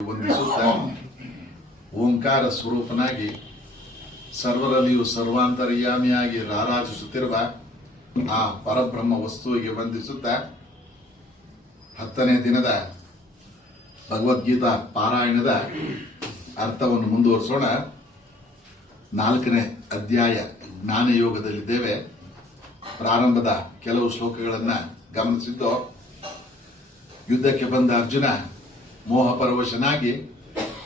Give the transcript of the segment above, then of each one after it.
ವಂದಿಸುತ್ತ ಓಂಕಾರ ಸ್ವರೂಪನಾಗಿ ಸರ್ವರಲ್ಲಿಯೂ ಸರ್ವಾಂತರ್ಯಾಮಿಯಾಗಿ ರಾರಾಜಿಸುತ್ತಿರುವ ಆ ಪರಬ್ರಹ್ಮ ವಸ್ತುವಿಗೆ ವಂದಿಸುತ್ತ 10ನೇ ದಿನದ ಭಗವದ್ಗೀತಾ ಪಾರಾಯಣದ ಅರ್ಥವನ್ನು ಮುಂದುವರಿಸೋಣ. 4ನೇ ಅಧ್ಯಾಯ ಜ್ಞಾನಯೋಗದಲ್ಲಿದ್ದೇವೆ. ಪ್ರಾರಂಭದ ಕೆಲವು ಶ್ಲೋಕಗಳನ್ನು ಗಮನಿಸಿದ್ದು, ಯುದ್ಧಕ್ಕೆ ಬಂದ ಅರ್ಜುನ ಮೋಹಪರವಶನಾಗಿ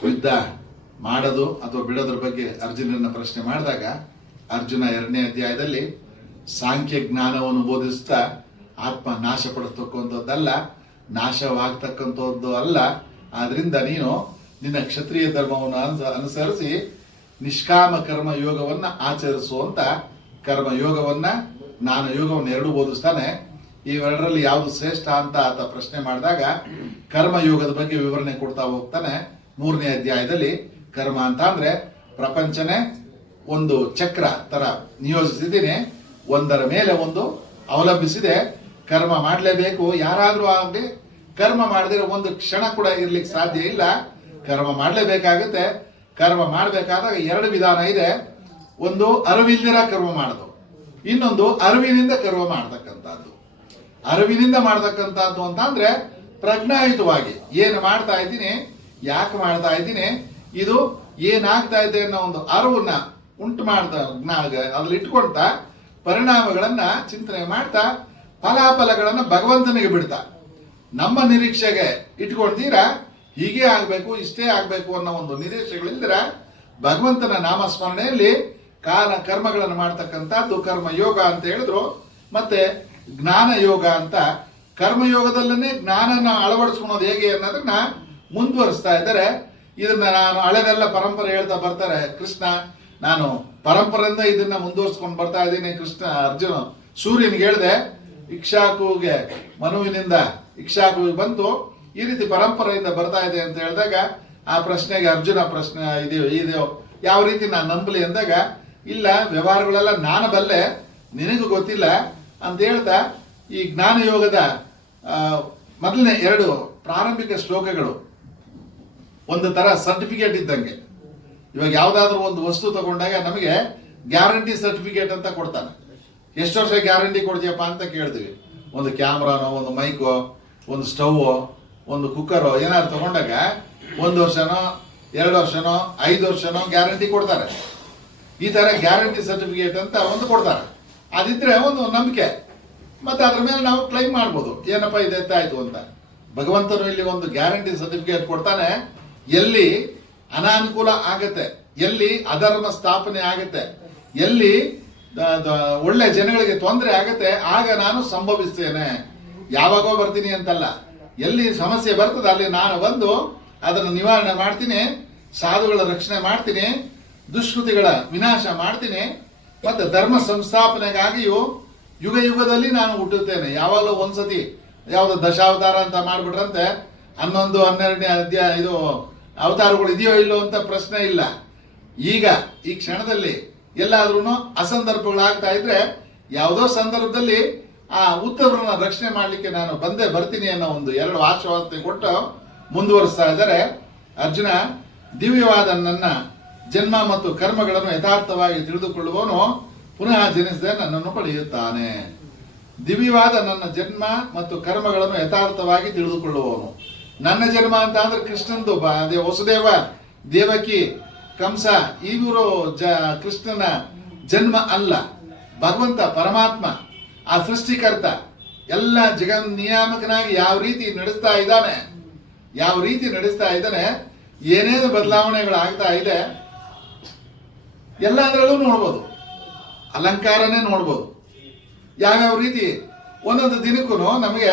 ಯುದ್ಧ ಮಾಡೋದು ಅಥವಾ ಬಿಡೋದ್ರ ಬಗ್ಗೆ ಅರ್ಜುನನ ಪ್ರಶ್ನೆ ಮಾಡಿದಾಗ ಅರ್ಜುನ 2ನೇ ಅಧ್ಯಾಯದಲ್ಲಿ ಸಾಂಖ್ಯ ಜ್ಞಾನವನ್ನು ಬೋಧಿಸುತ್ತಾ ಆತ್ಮ ನಾಶ ಪಡಿಸ್ತಕ್ಕಂಥದ್ದಲ್ಲ, ನಾಶವಾಗ್ತಕ್ಕಂಥದ್ದು ಅಲ್ಲ, ಆದ್ರಿಂದ ನೀನು ನಿನ್ನ ಕ್ಷತ್ರಿಯ ಧರ್ಮವನ್ನು ಅನುಸರಿಸಿ ನಿಷ್ಕಾಮ ಕರ್ಮ ಯೋಗವನ್ನು ಆಚರಿಸುವಂತ ಕರ್ಮಯೋಗವನ್ನ ಜ್ಞಾನ ಯೋಗವನ್ನು ಎರಡೂ ಬೋಧಿಸ್ತಾನೆ. ಇವೆರಡರಲ್ಲಿ ಯಾವುದು ಶ್ರೇಷ್ಠ ಅಂತ ಆತ ಪ್ರಶ್ನೆ ಮಾಡಿದಾಗ ಕರ್ಮಯೋಗದ ಬಗ್ಗೆ ವಿವರಣೆ ಕೊಡ್ತಾ ಹೋಗ್ತಾನೆ. 3ನೇ ಅಧ್ಯಾಯದಲ್ಲಿ ಕರ್ಮ ಅಂತ ಅಂದ್ರೆ ಪ್ರಪಂಚನೇ ಒಂದು ಚಕ್ರ ತರ ನಿಯೋಜಿಸಿದ್ದೀನಿ, ಒಂದರ ಮೇಲೆ ಒಂದು ಅವಲಂಬಿಸಿದೆ. ಕರ್ಮ ಮಾಡಲೇಬೇಕು, ಯಾರಾದ್ರೂ ಆಗಲಿ ಕರ್ಮ ಮಾಡಿದ್ರೆ ಒಂದು ಕ್ಷಣ ಕೂಡ ಇರ್ಲಿಕ್ಕೆ ಸಾಧ್ಯ ಇಲ್ಲ. ಕರ್ಮ ಮಾಡಲೇಬೇಕಾಗುತ್ತೆ. ಕರ್ಮ ಮಾಡಬೇಕಾದಾಗ 2 ವಿಧಾನ ಇದೆ. ಒಂದು ಅರಿವಿಲ್ದಿರ ಕರ್ಮ ಮಾಡೋದು, ಇನ್ನೊಂದು ಅರಿವಿನಿಂದ ಕರ್ಮ ಮಾಡ್ತಕ್ಕಂಥದ್ದು. ಅರಿವಿನಿಂದ ಮಾಡ್ತಕ್ಕಂಥದ್ದು ಅಂತ ಅಂದ್ರೆ ಪ್ರಜ್ಞಾಯುತವಾಗಿ ಏನು ಮಾಡ್ತಾ ಇದ್ದೀನಿ, ಯಾಕೆ ಮಾಡ್ತಾ ಇದ್ದೀನಿ, ಇದು ಏನಾಗ್ತಾ ಇದೆ ಅನ್ನೋ ಒಂದು ಅರಿವನ್ನ ಉಂಟು ಮಾಡ್ತಾ ಅದ್ರಲ್ಲಿ ಇಟ್ಕೊಳ್ತಾ ಪರಿಣಾಮಗಳನ್ನ ಚಿಂತನೆ ಮಾಡ್ತಾ ಫಲಾಫಲಗಳನ್ನ ಭಗವಂತನಿಗೆ ಬಿಡ್ತಾ ನಮ್ಮ ನಿರೀಕ್ಷೆಗೆ ಇಟ್ಕೊಳ್ತೀರಾ, ಹೀಗೆ ಆಗ್ಬೇಕು ಇಷ್ಟೇ ಆಗ್ಬೇಕು ಅನ್ನೋ ಒಂದು ನಿರೀಕ್ಷೆಗಳಿಲ್ದಿರ ಭಗವಂತನ ನಾಮಸ್ಮರಣೆಯಲ್ಲಿ ಕರ್ಮಗಳನ್ನು ಮಾಡ್ತಕ್ಕಂಥದ್ದು ಕರ್ಮಯೋಗ ಅಂತ ಹೇಳಿದ್ರು. ಮತ್ತೆ ಜ್ಞಾನ ಯೋಗ ಅಂತ ಕರ್ಮಯೋಗದಲ್ಲೇ ಜ್ಞಾನನ ಅಳವಡಿಸ್ಕೊಳೋದು ಹೇಗೆ ಅನ್ನೋದನ್ನ ಮುಂದುವರಿಸ್ತಾ ಇದ್ದಾರೆ. ಇದನ್ನ ನಾನು ಹಳೆದೆಲ್ಲ ಪರಂಪರೆ ಹೇಳ್ತಾ ಬರ್ತಾರೆ. ಕೃಷ್ಣ ನಾನು ಪರಂಪರೆಯಿಂದ ಇದನ್ನ ಮುಂದುವರಿಸ್ಕೊಂಡು ಬರ್ತಾ ಇದ್ದೀನಿ. ಕೃಷ್ಣ ಅರ್ಜುನ ಸೂರ್ಯನಿಗೆ ಹೇಳಿದೆ, ಇಕ್ಷಾಕುಗೆ ಮನುವಿನಿಂದ ಇಕ್ಷಾಕುವಿಗೆ ಬಂತು, ಈ ರೀತಿ ಪರಂಪರೆಯಿಂದ ಬರ್ತಾ ಇದೆ ಅಂತ ಹೇಳಿದಾಗ ಆ ಪ್ರಶ್ನೆಗೆ ಅರ್ಜುನ ಪ್ರಶ್ನೆ ಇದು ಯಾವ ರೀತಿ ನಾನು ನಂಬಲಿ ಅಂದಾಗ, ಇಲ್ಲ ವ್ಯವಹಾರಗಳೆಲ್ಲ ನಾನು ಬಲ್ಲೆ ನಿನಗೂ ಗೊತ್ತಿಲ್ಲ ಅಂತ ಹೇಳ್ತಾ ಈ ಜ್ಞಾನ ಯೋಗದ ಮೊದಲನೇ 2 ಪ್ರಾರಂಭಿಕ ಶ್ಲೋಕಗಳು ಒಂದು ತರ ಸರ್ಟಿಫಿಕೇಟ್ ಇದ್ದಂಗೆ. ಇವಾಗ ಯಾವ್ದಾದ್ರು ಒಂದು ವಸ್ತು ತಗೊಂಡಾಗ ನಮಗೆ ಗ್ಯಾರಂಟಿ ಸರ್ಟಿಫಿಕೇಟ್ ಅಂತ ಕೊಡ್ತಾನೆ. ಎಷ್ಟು ವರ್ಷ ಗ್ಯಾರಂಟಿ ಕೊಡ್ತೀಯಪ್ಪ ಅಂತ ಕೇಳ್ತೀವಿ. ಒಂದು ಕ್ಯಾಮ್ರಾನೋ, ಒಂದು ಮೈಕೋ, ಒಂದು ಸ್ಟವ್, ಒಂದು ಕುಕ್ಕರೋ ಏನಾದ್ರು ತಗೊಂಡಾಗ 1 ವರ್ಷನೋ 2 ವರ್ಷನೋ 5 ವರ್ಷನೋ ಗ್ಯಾರಂಟಿ ಕೊಡ್ತಾರೆ. ಈ ತರ ಗ್ಯಾರಂಟಿ ಸರ್ಟಿಫಿಕೇಟ್ ಅಂತ ಒಂದು ಕೊಡ್ತಾರೆ. ಅದಿದ್ರೆ ಒಂದು ನಂಬಿಕೆ, ಮತ್ತೆ ಅದ್ರ ಮೇಲೆ ನಾವು ಕ್ಲೈಮ್ ಮಾಡ್ಬೋದು, ಏನಪ್ಪ ಇದು ಎತ್ತಾಯ್ತು ಅಂತ. ಭಗವಂತನು ಇಲ್ಲಿ ಒಂದು ಗ್ಯಾರಂಟಿ ಸರ್ಟಿಫಿಕೇಟ್ ಕೊಡ್ತಾನೆ. ಎಲ್ಲಿ ಅನಾನುಕೂಲ ಆಗತ್ತೆ, ಎಲ್ಲಿ ಅಧರ್ಮ ಸ್ಥಾಪನೆ ಆಗತ್ತೆ, ಎಲ್ಲಿ ಒಳ್ಳೆ ಜನಗಳಿಗೆ ತೊಂದರೆ ಆಗತ್ತೆ, ಆಗ ನಾನು ಸಂಭವಿಸ್ತೇನೆ. ಯಾವಾಗೋ ಬರ್ತೀನಿ ಅಂತಲ್ಲ, ಎಲ್ಲಿ ಸಮಸ್ಯೆ ಬರ್ತದೆ ಅಲ್ಲಿ ನಾನು ಬಂದು ಅದನ್ನು ನಿವಾರಣೆ ಮಾಡ್ತೀನಿ, ಸಾಧುಗಳ ರಕ್ಷಣೆ ಮಾಡ್ತೀನಿ, ದುಷ್ಕೃತಿಗಳ ವಿನಾಶ ಮಾಡ್ತೀನಿ, ಮತ್ತೆ ಧರ್ಮ ಸಂಸ್ಥಾಪನೆಗಾಗಿಯೂ ಯುಗ ಯುಗದಲ್ಲಿ ನಾನು ಹುಟ್ಟುತ್ತೇನೆ. ಯಾವಾಗಲೂ ಒಂದ್ಸತಿ ಯಾವ್ದು ದಶಾವತಾರ ಅಂತ ಮಾಡ್ಬಿಟ್ರಂತೆ 11, 12ನೇ ಅಧ್ಯಾಯ ಇದು ಅವತಾರಗಳು ಇದೆಯೋ ಇಲ್ಲೋ ಅಂತ ಪ್ರಶ್ನೆ ಇಲ್ಲ. ಈಗ ಈ ಕ್ಷಣದಲ್ಲಿ ಎಲ್ಲಾದ್ರೂ ಅಸಂದರ್ಭಗಳಾಗ್ತಾ ಇದ್ರೆ ಯಾವುದೋ ಸಂದರ್ಭದಲ್ಲಿ ಆ ಉತ್ತಮರನ್ನ ರಕ್ಷಣೆ ಮಾಡ್ಲಿಕ್ಕೆ ನಾನು ಬಂದೇ ಬರ್ತೀನಿ ಅನ್ನೋ ಒಂದು 2 ಆಶ್ವಾಸನೆ ಕೊಟ್ಟು ಮುಂದುವರಿಸ್ತಾ ಇದ್ದಾರೆ. ಅರ್ಜುನ, ದಿವ್ಯವಾದ ನನ್ನ ಜನ್ಮ ಮತ್ತು ಕರ್ಮಗಳನ್ನು ಯಥಾರ್ಥವಾಗಿ ತಿಳಿದುಕೊಳ್ಳುವವನು ಪುನಃ ಜನಿಸದೆ ನನ್ನನ್ನು ಪಡೆಯುತ್ತಾನೆ. ದಿವ್ಯವಾದ ನನ್ನ ಜನ್ಮ ಮತ್ತು ಕರ್ಮಗಳನ್ನು ಯಥಾರ್ಥವಾಗಿ ತಿಳಿದುಕೊಳ್ಳುವವನು. ನನ್ನ ಜನ್ಮ ಅಂತ ಅಂದ್ರೆ ಕೃಷ್ಣಂದು ವಸುದೇವ, ದೇವಕಿ, ಕಂಸ ಇವರು ಕೃಷ್ಣನ ಜನ್ಮ ಅಲ್ಲ. ಭಗವಂತ ಪರಮಾತ್ಮ, ಆ ಸೃಷ್ಟಿಕರ್ತ, ಎಲ್ಲ ಜಗನ್ ನಿಯಾಮಕನಾಗಿ ಯಾವ ರೀತಿ ನಡೆಸ್ತಾ ಇದ್ದಾನೆ, ಏನೇನು ಬದಲಾವಣೆಗಳು ಆಗ್ತಾ ಇದೆ ಎಲ್ಲದರಲ್ಲೂ ನೋಡ್ಬೋದು. ಅಲಂಕಾರನೇ ನೋಡ್ಬೋದು. ಯಾವ್ಯಾವ ರೀತಿ ಒಂದೊಂದು ದಿನಕ್ಕೂ ನಮಗೆ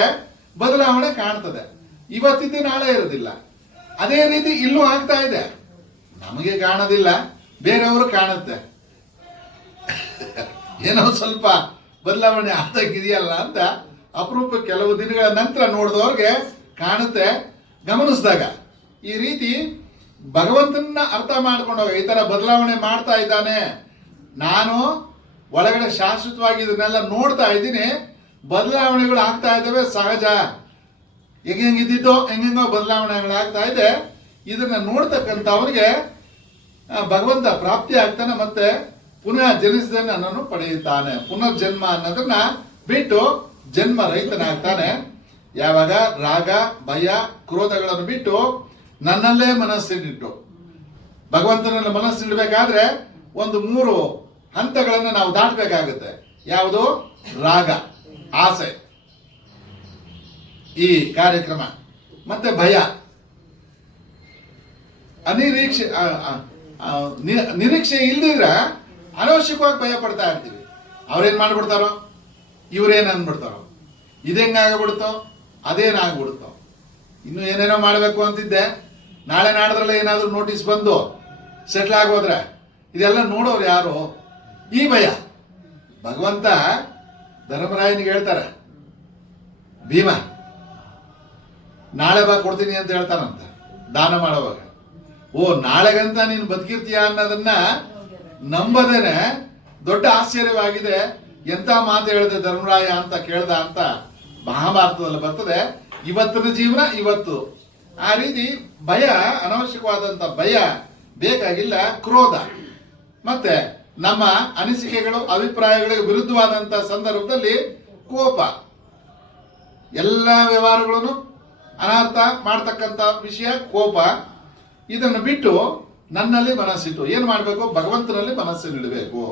ಬದಲಾವಣೆ ಕಾಣ್ತದೆ. ಇವತ್ತಿದ್ದು ನಾಳೆ ಇರೋದಿಲ್ಲ. ಅದೇ ರೀತಿ ಇಲ್ಲೂ ಆಗ್ತಾ ಇದೆ. ನಮಗೆ ಕಾಣೋದಿಲ್ಲ, ಬೇರೆಯವರು ಕಾಣುತ್ತೆ. ಏನೋ ಸ್ವಲ್ಪ ಬದಲಾವಣೆ ಆಗ್ತಾಗಿದೆಯಲ್ಲ ಅಂತ ಅಪರೂಪ ಕೆಲವು ದಿನಗಳ ನಂತರ ನೋಡಿದವ್ರಿಗೆ ಕಾಣುತ್ತೆ. ಗಮನಿಸಿದಾಗ ಈ ರೀತಿ ಭಗವಂತನ ಅರ್ಥ ಮಾಡ್ಕೊಂಡೋಗ ಈ ತರ ಬದಲಾವಣೆ ಮಾಡ್ತಾ ಇದ್ದಾನೆ. ನಾನು ಒಳಗಡೆ ಶಾಶ್ವತವಾಗಿ ಇದನ್ನೆಲ್ಲ ನೋಡ್ತಾ ಇದ್ದೀನಿ. ಬದಲಾವಣೆಗಳು ಆಗ್ತಾ ಇದ್ದಾವೆ, ಸಹಜ. ಹೆಂಗಿದ್ದಿದ್ದೋ ಹೆಂಗೋ ಬದಲಾವಣೆಗಳಾಗ್ತಾ ಇದೆ. ಇದನ್ನ ನೋಡ್ತಕ್ಕಂಥವ್ರಿಗೆ ಭಗವಂತ ಪ್ರಾಪ್ತಿ ಆಗ್ತಾನೆ, ಮತ್ತೆ ಪುನಃ ಜನಿಸಿದ ನನ್ನನ್ನು ಪಡೆಯುತ್ತಾನೆ. ಪುನರ್ಜನ್ಮ ಅನ್ನೋದನ್ನ ಬಿಟ್ಟು ಜನ್ಮ ರಹಿತನಾಗ್ತಾನೆ. ಯಾವಾಗ ರಾಗ ಭಯ ಕ್ರೋಧಗಳನ್ನು ಬಿಟ್ಟು ನನ್ನಲ್ಲೇ ಮನಸ್ಸಿನಿಟ್ಟು, ಭಗವಂತನಲ್ಲಿ ಮನಸ್ಸಿಡಬೇಕಾದ್ರೆ ಒಂದು 3 ಹಂತಗಳನ್ನು ನಾವು ದಾಟಬೇಕಾಗುತ್ತೆ. ಯಾವುದು? ರಾಗ, ಆಸೆ, ಈ ಕಾರ್ಯಕ್ರಮ, ಮತ್ತೆ ಭಯ, ನಿರೀಕ್ಷೆ ಇಲ್ದಿದ್ರೆ ಅನವಶ್ಯಕವಾಗಿ ಭಯ ಪಡ್ತಾ ಇರ್ತೀವಿ. ಅವ್ರೇನ್ ಮಾಡ್ಬಿಡ್ತಾರೋ, ಇವ್ರೇನ್ ಅಂದ್ಬಿಡ್ತಾರೋ, ಇದೆಂಗಾಗ್ಬಿಡ್ತೋ, ಅದೇನಾಗ್ಬಿಡ್ತೋ, ಇನ್ನು ಏನೇನೋ ಮಾಡಬೇಕು ಅಂತಿದ್ದೆ, ನಾಳೆ ನಾಡ್ದ್ರಲ್ಲೇ ಏನಾದರೂ ನೋಟಿಸ್ ಬಂದು ಸೆಟ್ಲ್ ಆಗೋದ್ರೆ ಇದೆಲ್ಲ ನೋಡೋರು ಯಾರು? ಈ ಭಯ. ಭಗವಂತ ಧರ್ಮರಾಯನಿಗೆ ಹೇಳ್ತಾರೆ, ಭೀಮ ನಾಳೆ ಬಾ ಕೊಡ್ತೀನಿ ಅಂತ ಹೇಳ್ತಾನಂತ ದಾನ ಮಾಡುವಾಗ. ಓ, ನಾಳೆಗಂತ ನೀನು ಬದುಕಿರ್ತೀಯ ಅನ್ನೋದನ್ನ ನಂಬದೇನೆ ದೊಡ್ಡ ಆಶ್ಚರ್ಯವಾಗಿದೆ. ಎಂತ ಮಾತು ಹೇಳಿದೆ ಧರ್ಮರಾಯ ಅಂತ ಕೇಳ್ದ ಅಂತ ಮಹಾಭಾರತದಲ್ಲಿ ಬರ್ತದೆ. ಇವತ್ತಿನ ಜೀವನ ಇವತ್ತು. ಆ ರೀತಿ ಭಯ, ಅನವಶ್ಯಕವಾದಂತ ಭಯ ಬೇಕಾಗಿಲ್ಲ. ಕ್ರೋಧ, ಮತ್ತೆ ನಮ್ಮ ಅನಿಸಿಕೆಗಳು ಅಭಿಪ್ರಾಯಗಳಿಗೆ ವಿರುದ್ಧವಾದಂತ ಸಂದರ್ಭದಲ್ಲಿ ಕೋಪ, ಎಲ್ಲ ವ್ಯವಹಾರಗಳನ್ನು ಅನರ್ಥ ಮಾಡ್ತಕ್ಕಂಥ ವಿಷಯ ಕೋಪ. ಇದನ್ನು ಬಿಟ್ಟು ನನ್ನಲ್ಲಿ ಮನಸ್ಸಿಟ್ಟು ಏನು ಮಾಡಬೇಕು? ಭಗವಂತನಲ್ಲಿ ಮನಸ್ಸಿಡಬೇಕು.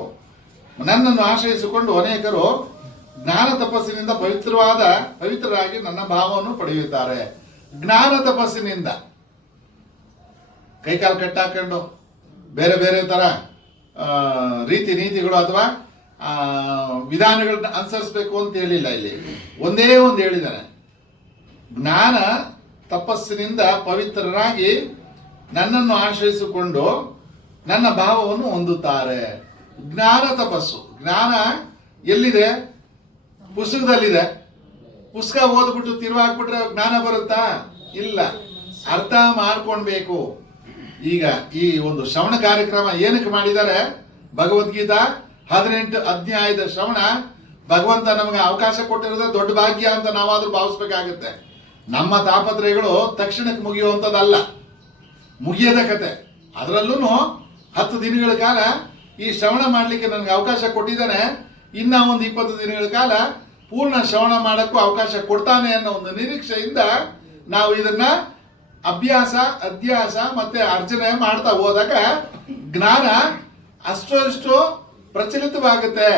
ನನ್ನನ್ನು ಆಶ್ರಯಿಸಿಕೊಂಡು ಅನೇಕರು ಜ್ಞಾನ ತಪಸ್ಸಿನಿಂದ ಪವಿತ್ರರಾಗಿ ನನ್ನ ಭಾವವನ್ನು ಪಡೆಯುತ್ತಾರೆ. ಜ್ಞಾನ ತಪಸ್ಸಿನಿಂದ ಕೈಕಾಲು ಕಟ್ಟಾಕೊಂಡು ಬೇರೆ ಬೇರೆ ತರ ರೀತಿ ನೀತಿಗಳು ಅಥವಾ ವಿಧಾನಗಳನ್ನ ಅನುಸರಿಸಬೇಕು ಅಂತ ಹೇಳಿಲ್ಲ. ಇಲ್ಲಿ ಒಂದೇ ಒಂದು ಹೇಳಿದ್ದಾನೆ, ಜ್ಞಾನ ತಪಸ್ಸಿನಿಂದ ಪವಿತ್ರರಾಗಿ ನನ್ನನ್ನು ಆಶ್ರಯಿಸಿಕೊಂಡು ನನ್ನ ಭಾವವನ್ನು ಹೊಂದುತ್ತಾರೆ. ಜ್ಞಾನ ತಪಸ್ಸು. ಜ್ಞಾನ ಎಲ್ಲಿದೆ? ಪುಸ್ತಕದಲ್ಲಿದೆ. ಪುಸ್ತಕ ಓದ್ಬಿಟ್ಟು ತಿರುವಾಕ್ಬಿಟ್ರೆ ಜ್ಞಾನ ಬರುತ್ತಾ? ಇಲ್ಲ. ಅರ್ಥ ಮಾಡ್ಕೊಳ್ಬೇಕು. ಈಗ ಈ ಒಂದು ಶ್ರವಣ ಕಾರ್ಯಕ್ರಮ ಏನಕ್ಕೆ ಮಾಡಿದ್ದಾರೆ? ಭಗವದ್ಗೀತಾ 18 ಅಧ್ಯಾಯದ ಶ್ರವಣ ಭಗವಂತ ನಮಗೆ ಅವಕಾಶ ಕೊಟ್ಟಿರೋದೇ ದೊಡ್ಡ ಭಾಗ್ಯ ಅಂತ ನಾವಾದ್ರೂ ಭಾವಿಸ್ಬೇಕಾಗುತ್ತೆ. ನಮ್ಮ ತಾಪತ್ರಯಗಳು ತಕ್ಷಣಕ್ಕೆ ಮುಗಿಯುವಂಥದ್ದಲ್ಲ, ಮುಗಿಯದ ಕತೆ. ಅದರಲ್ಲೂ 10 ದಿನಗಳ ಕಾಲ ಈ ಶ್ರವಣ ಮಾಡಲಿಕ್ಕೆ ನನಗೆ ಅವಕಾಶ ಕೊಟ್ಟಿದ್ದಾನೆ. ಇನ್ನ ಒಂದು 20 ದಿನಗಳ ಕಾಲ ಪೂರ್ಣ ಶ್ರವಣ ಮಾಡಕ್ಕೂ ಅವಕಾಶ ಕೊಡ್ತಾನೆ ಅನ್ನೋ ಒಂದು ನಿರೀಕ್ಷೆಯಿಂದ ನಾವು ಇದನ್ನ ಅಧ್ಯಾಸ ಮತ್ತೆ ಅರ್ಜನೆ ಮಾಡ್ತಾ ಹೋದಾಗ ಜ್ಞಾನ ಅಷ್ಟು ಪ್ರಚಲಿತವಾಗುತ್ತೆ.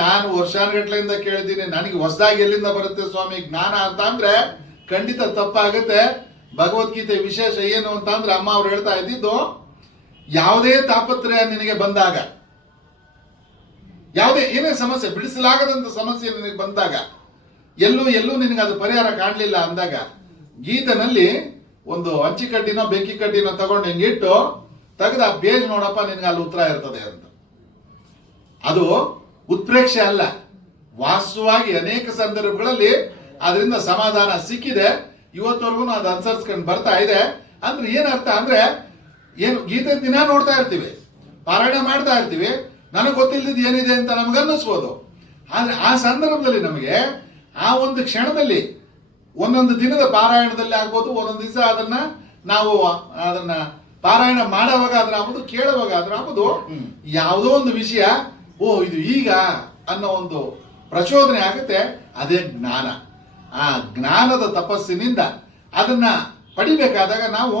ನಾನು ವರ್ಷಾನುಗಟ್ಲೆಯಿಂದ ಕೇಳಿದ್ದೀನಿ, ನನಗೆ ಹೊಸದಾಗಿ ಎಲ್ಲಿಂದ ಬರುತ್ತೆ ಸ್ವಾಮಿ ಜ್ಞಾನ ಅಂತ ಅಂದ್ರೆ ಖಂಡಿತ ತಪ್ಪಾಗುತ್ತೆ. ಭಗವದ್ಗೀತೆ ವಿಶೇಷ ಏನು ಅಂತ ಅಂದ್ರೆ ಅಮ್ಮ ಅವ್ರು ಹೇಳ್ತಾ ಇದ್ದಿದ್ದು, ಯಾವುದೇ ತಾಪತ್ರಯ ನಿನಗೆ ಬಂದಾಗ, ಯಾವುದೇ ಏನೇ ಸಮಸ್ಯೆ, ಬಿಡಿಸಲಾಗದಂತ ಸಮಸ್ಯೆ ನಿನಗೆ ಬಂದಾಗ, ಎಲ್ಲೂ ನಿನಗೆ ಅದು ಪರಿಹಾರ ಕಾಣಲಿಲ್ಲ ಅಂದಾಗ, ಗೀತನಲ್ಲಿ ಒಂದು ಹಂಚಿ ಕಡ್ಡಿನೋ ಬೆಂಕಿ ಕಡ್ಡಿನೋ ತಗೊಂಡು ಹಿಂಗಿಟ್ಟು ತೆಗೆದ ಪೇಜ್ ನೋಡಪ್ಪ, ನಿನಗೆ ಅಲ್ಲಿ ಉತ್ತರ ಇರ್ತದೆ ಅಂತ. ಅದು ಉತ್ಪ್ರೇಕ್ಷೆ ಅಲ್ಲ, ವಾಸ್ತವವಾಗಿ ಅನೇಕ ಸಂದರ್ಭಗಳಲ್ಲಿ ಅದರಿಂದ ಸಮಾಧಾನ ಸಿಕ್ಕಿದೆ. ಇವತ್ತವರೆಗೂ ಅದು ಅನುಸರಿಸ್ಕೊಂಡು ಬರ್ತಾ ಇದೆ. ಅಂದ್ರೆ ಏನರ್ಥ ಅಂದ್ರೆ, ಏನು ಗೀತೆ ದಿನ ನೋಡ್ತಾ ಇರ್ತೀವಿ, ಪಾರಾಯಣ ಮಾಡ್ತಾ ಇರ್ತೀವಿ, ನನಗೆ ಗೊತ್ತಿಲ್ಲದ ಏನಿದೆ ಅಂತ ನಮ್ಗೆ ಅನ್ನಿಸ್ಬೋದು. ಆದ್ರೆ ಆ ಸಂದರ್ಭದಲ್ಲಿ ನಮಗೆ ಆ ಒಂದು ಕ್ಷಣದಲ್ಲಿ ಒಂದೊಂದು ದಿನದ ಪಾರಾಯಣದಲ್ಲಿ ಆಗ್ಬೋದು, ಒಂದೊಂದು ದಿವಸ ಅದನ್ನ ಪಾರಾಯಣ ಮಾಡುವಾಗ ಆದ್ರೆ ಆಗ್ಬೋದು, ಕೇಳುವಾಗ ಆದ್ರೆ ಆಗ್ಬೋದು, ಯಾವುದೋ ಒಂದು ವಿಷಯ ಇದು ಈಗ ಅನ್ನೋ ಒಂದು ಪ್ರಚೋದನೆ ಆಗುತ್ತೆ. ಅದೇ ಜ್ಞಾನ. ಆ ಜ್ಞಾನದ ತಪಸ್ಸಿನಿಂದ ಅದನ್ನ ಪಡಿಬೇಕಾದಾಗ ನಾವು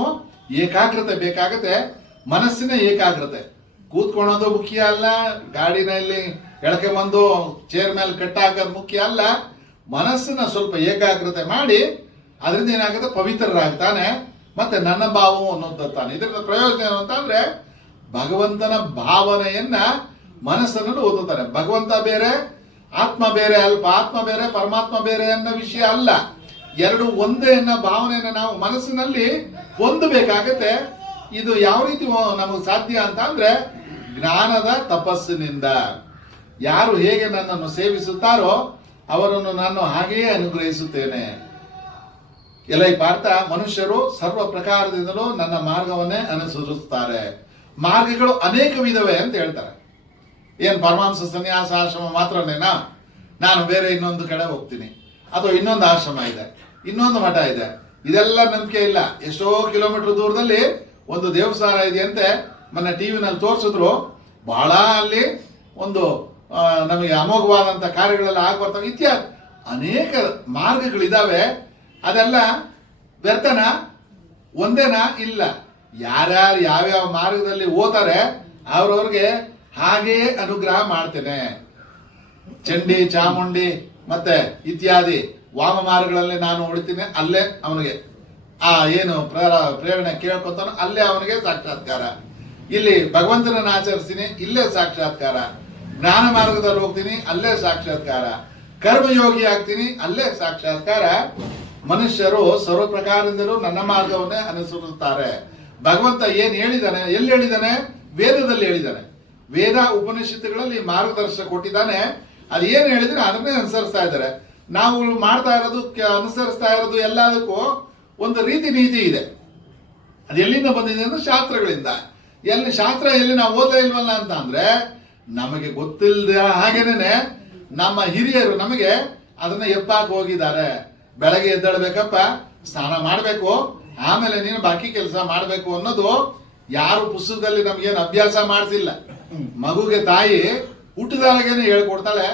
ಏಕಾಗ್ರತೆ ಬೇಕಾಗುತ್ತೆ. ಮನಸ್ಸಿನ ಏಕಾಗ್ರತೆ. ಕೂತ್ಕೊಳ್ಳೋದು ಮುಖ್ಯ ಅಲ್ಲ, ಗಾಡಿನಲ್ಲಿ ಎಳ್ಕೊಂಬಂದು ಚೇರ್ ಮೇಲೆ ಕಟ್ಟಾಕೋದು ಮುಖ್ಯ ಅಲ್ಲ. ಮನಸ್ಸನ್ನ ಸ್ವಲ್ಪ ಏಕಾಗ್ರತೆ ಮಾಡಿ ಅದರಿಂದ ಏನಾಗುತ್ತೆ? ಪವಿತ್ರರಾಗ್ತಾನೆ. ಮತ್ತೆ ನನ್ನ ಭಾವವು ಅನ್ನೋದಾನೆ. ಇದರಿಂದ ಪ್ರಯೋಜನ ಏನು ಅಂತಂದ್ರೆ, ಭಗವಂತನ ಭಾವನೆಯನ್ನ ಮನಸ್ಸನ್ನು ಓದುತ್ತಾನೆ. ಭಗವಂತ ಬೇರೆ, ಆತ್ಮ ಬೇರೆ, ಅಲ್ಪ ಆತ್ಮ ಬೇರೆ, ಪರಮಾತ್ಮ ಬೇರೆ ಅನ್ನೋ ವಿಷಯ ಅಲ್ಲ. ಎರಡು ಒಂದೇ ಅನ್ನೋ ಭಾವನೆಯನ್ನ ನಾವು ಮನಸ್ಸಿನಲ್ಲಿ ಹೊಂದಬೇಕಾಗತ್ತೆ. ಇದು ಯಾವ ರೀತಿ ನಮಗೆ ಸಾಧ್ಯ ಅಂತ ಅಂದ್ರೆ, ಜ್ಞಾನದ ತಪಸ್ಸಿನಿಂದ. ಯಾರು ಹೇಗೆ ನನ್ನನ್ನು ಸೇವಿಸುತ್ತಾರೋ ಅವರನ್ನು ನಾನು ಹಾಗೆಯೇ ಅನುಗ್ರಹಿಸುತ್ತೇನೆ. ಎಲೈ ಪಾರ್ಥ, ಮನುಷ್ಯರು ಸರ್ವ ಪ್ರಕಾರದಿಂದಲೂ ನನ್ನ ಮಾರ್ಗವನ್ನೇ ಅನುಸರಿಸುತ್ತಾರೆ. ಮಾರ್ಗಗಳು ಅನೇಕ ವಿಧವೇ ಅಂತ ಹೇಳ್ತಾರೆ. ಏನ್ ಪರಮಾಂಸ ಸನ್ಯಾಸ ಆಶ್ರಮ ಮಾತ್ರನೇನಾ? ನಾನು ಬೇರೆ ಇನ್ನೊಂದು ಕಡೆ ಹೋಗ್ತೀನಿ, ಅಥವಾ ಇನ್ನೊಂದು ಆಶ್ರಮ ಇದೆ, ಇನ್ನೊಂದು ಮಠ ಇದೆ, ಇದೆಲ್ಲ ನಂಬಿಕೆ ಇಲ್ಲ. ಎಷ್ಟೋ ಕಿಲೋಮೀಟರ್ ದೂರದಲ್ಲಿ ಒಂದು ದೇವಸ್ಥಾನ ಇದೆಯಂತೆ, ಮೊನ್ನೆ ಟಿವಿನಲ್ಲಿ ತೋರಿಸಿದ್ರು. ಬಹಳ ಅಲ್ಲಿ ಒಂದು ನಮಗೆ ಅಮೋಘವಾದಂಥ ಕಾರ್ಯಗಳೆಲ್ಲ ಆಗ್ಬರ್ತವೆ. ಇತ್ಯಾದಿ ಅನೇಕ ಮಾರ್ಗಗಳಿದಾವೆ. ಅದೆಲ್ಲ ವ್ಯರ್ಥನ ಒಂದೇನಾ? ಇಲ್ಲ. ಯಾರ್ಯಾರು ಯಾವ್ಯಾವ ಮಾರ್ಗದಲ್ಲಿ ಹೋಗ್ತಾರೆ ಅವ್ರವ್ರಿಗೆ ಹಾಗೆಯೇ ಅನುಗ್ರಹ ಮಾಡ್ತೇನೆ. ಚಂಡಿ, ಚಾಮುಂಡಿ ಮತ್ತೆ ಇತ್ಯಾದಿ ವಾಮ ಮಾರ್ಗಗಳಲ್ಲಿ ನಾನು ಹೊಡಿತೀನಿ, ಅಲ್ಲೇ ಅವನಿಗೆ ಏನು ಪ್ರೇರಣೆ ಕೇಳ್ಕೊತಾನೋ ಅಲ್ಲೇ ಅವನಿಗೆ ಸಾಕ್ಷಾತ್ಕಾರ. ಇಲ್ಲಿ ಭಗವಂತನನ್ನು ಆಚರಿಸ್ತೀನಿ, ಇಲ್ಲೇ ಸಾಕ್ಷಾತ್ಕಾರ. ಜ್ಞಾನ ಮಾರ್ಗದಲ್ಲಿ ಹೋಗ್ತೀನಿ, ಅಲ್ಲೇ ಸಾಕ್ಷಾತ್ಕಾರ. ಕರ್ಮಯೋಗಿ ಆಗ್ತೀನಿ, ಅಲ್ಲೇ ಸಾಕ್ಷಾತ್ಕಾರ. ಮನುಷ್ಯರು ಸರ್ವ ಪ್ರಕಾರದಿಂದಲೂ ನನ್ನ ಮಾರ್ಗವನ್ನೇ ಅನುಸರಿಸುತ್ತಾರೆ. ಭಗವಂತ ಏನ್ ಹೇಳಿದಾನೆ, ಎಲ್ಲಿ ಹೇಳಿದಾನೆ? ವೇದದಲ್ಲಿ ಹೇಳಿದಾನೆ. ವೇದ ಉಪನಿಷತ್ತುಗಳಲ್ಲಿ ಮಾರ್ಗದರ್ಶನ ಕೊಟ್ಟಿದ್ದಾನೆ. ಅದು ಏನು ಹೇಳಿದ್ರೆ ಅದನ್ನೇ ಅನುಸರಿಸ್ತಾ ಇದ್ದಾರೆ. ನಾವು ಮಾಡ್ತಾ ಇರೋದು, ಅನುಸರಿಸ್ತಾ ಇರೋದು ಎಲ್ಲದಕ್ಕೂ ಒಂದು ರೀತಿ ನೀತಿ ಇದೆ. ಅದು ಎಲ್ಲಿಂದ ಬಂದಿದೆ ಅಂದ್ರೆ ಶಾಸ್ತ್ರಗಳಿಂದ. ಶಾಸ್ತ್ರ ಎಲ್ಲಿ ನಾವು ಓದಲೇ ಇಲ್ವಲ್ಲ ಅಂತ ಅಂದ್ರೆ ನಮಗೆ ಗೊತ್ತಿಲ್ಲದ ಹಾಗೇನೆ ನಮ್ಮ ಹಿರಿಯರು ನಮಗೆ ಅದನ್ನ ಎಪ್ಪಾಕ್ ಹೋಗಿದ್ದಾರೆ. ಬೆಳಗ್ಗೆ ಎದ್ದೇಳಬೇಕಪ್ಪ, ಸ್ನಾನ ಮಾಡಬೇಕು, ಆಮೇಲೆ ನೀನು ಬಾಕಿ ಕೆಲಸ ಮಾಡಬೇಕು ಅನ್ನೋದು ಯಾರು ಪುಸ್ತಕದಲ್ಲಿ ನಮಗೇನು ಅಭ್ಯಾಸ ಮಾಡಿಸಿಲ್ಲ. ಮಗುಗೆ ತಾಯಿ ಹುಟ್ಟಿದಾಗೇನೆ ಹೇಳ್ಕೊಡ್ತಾಳೆ.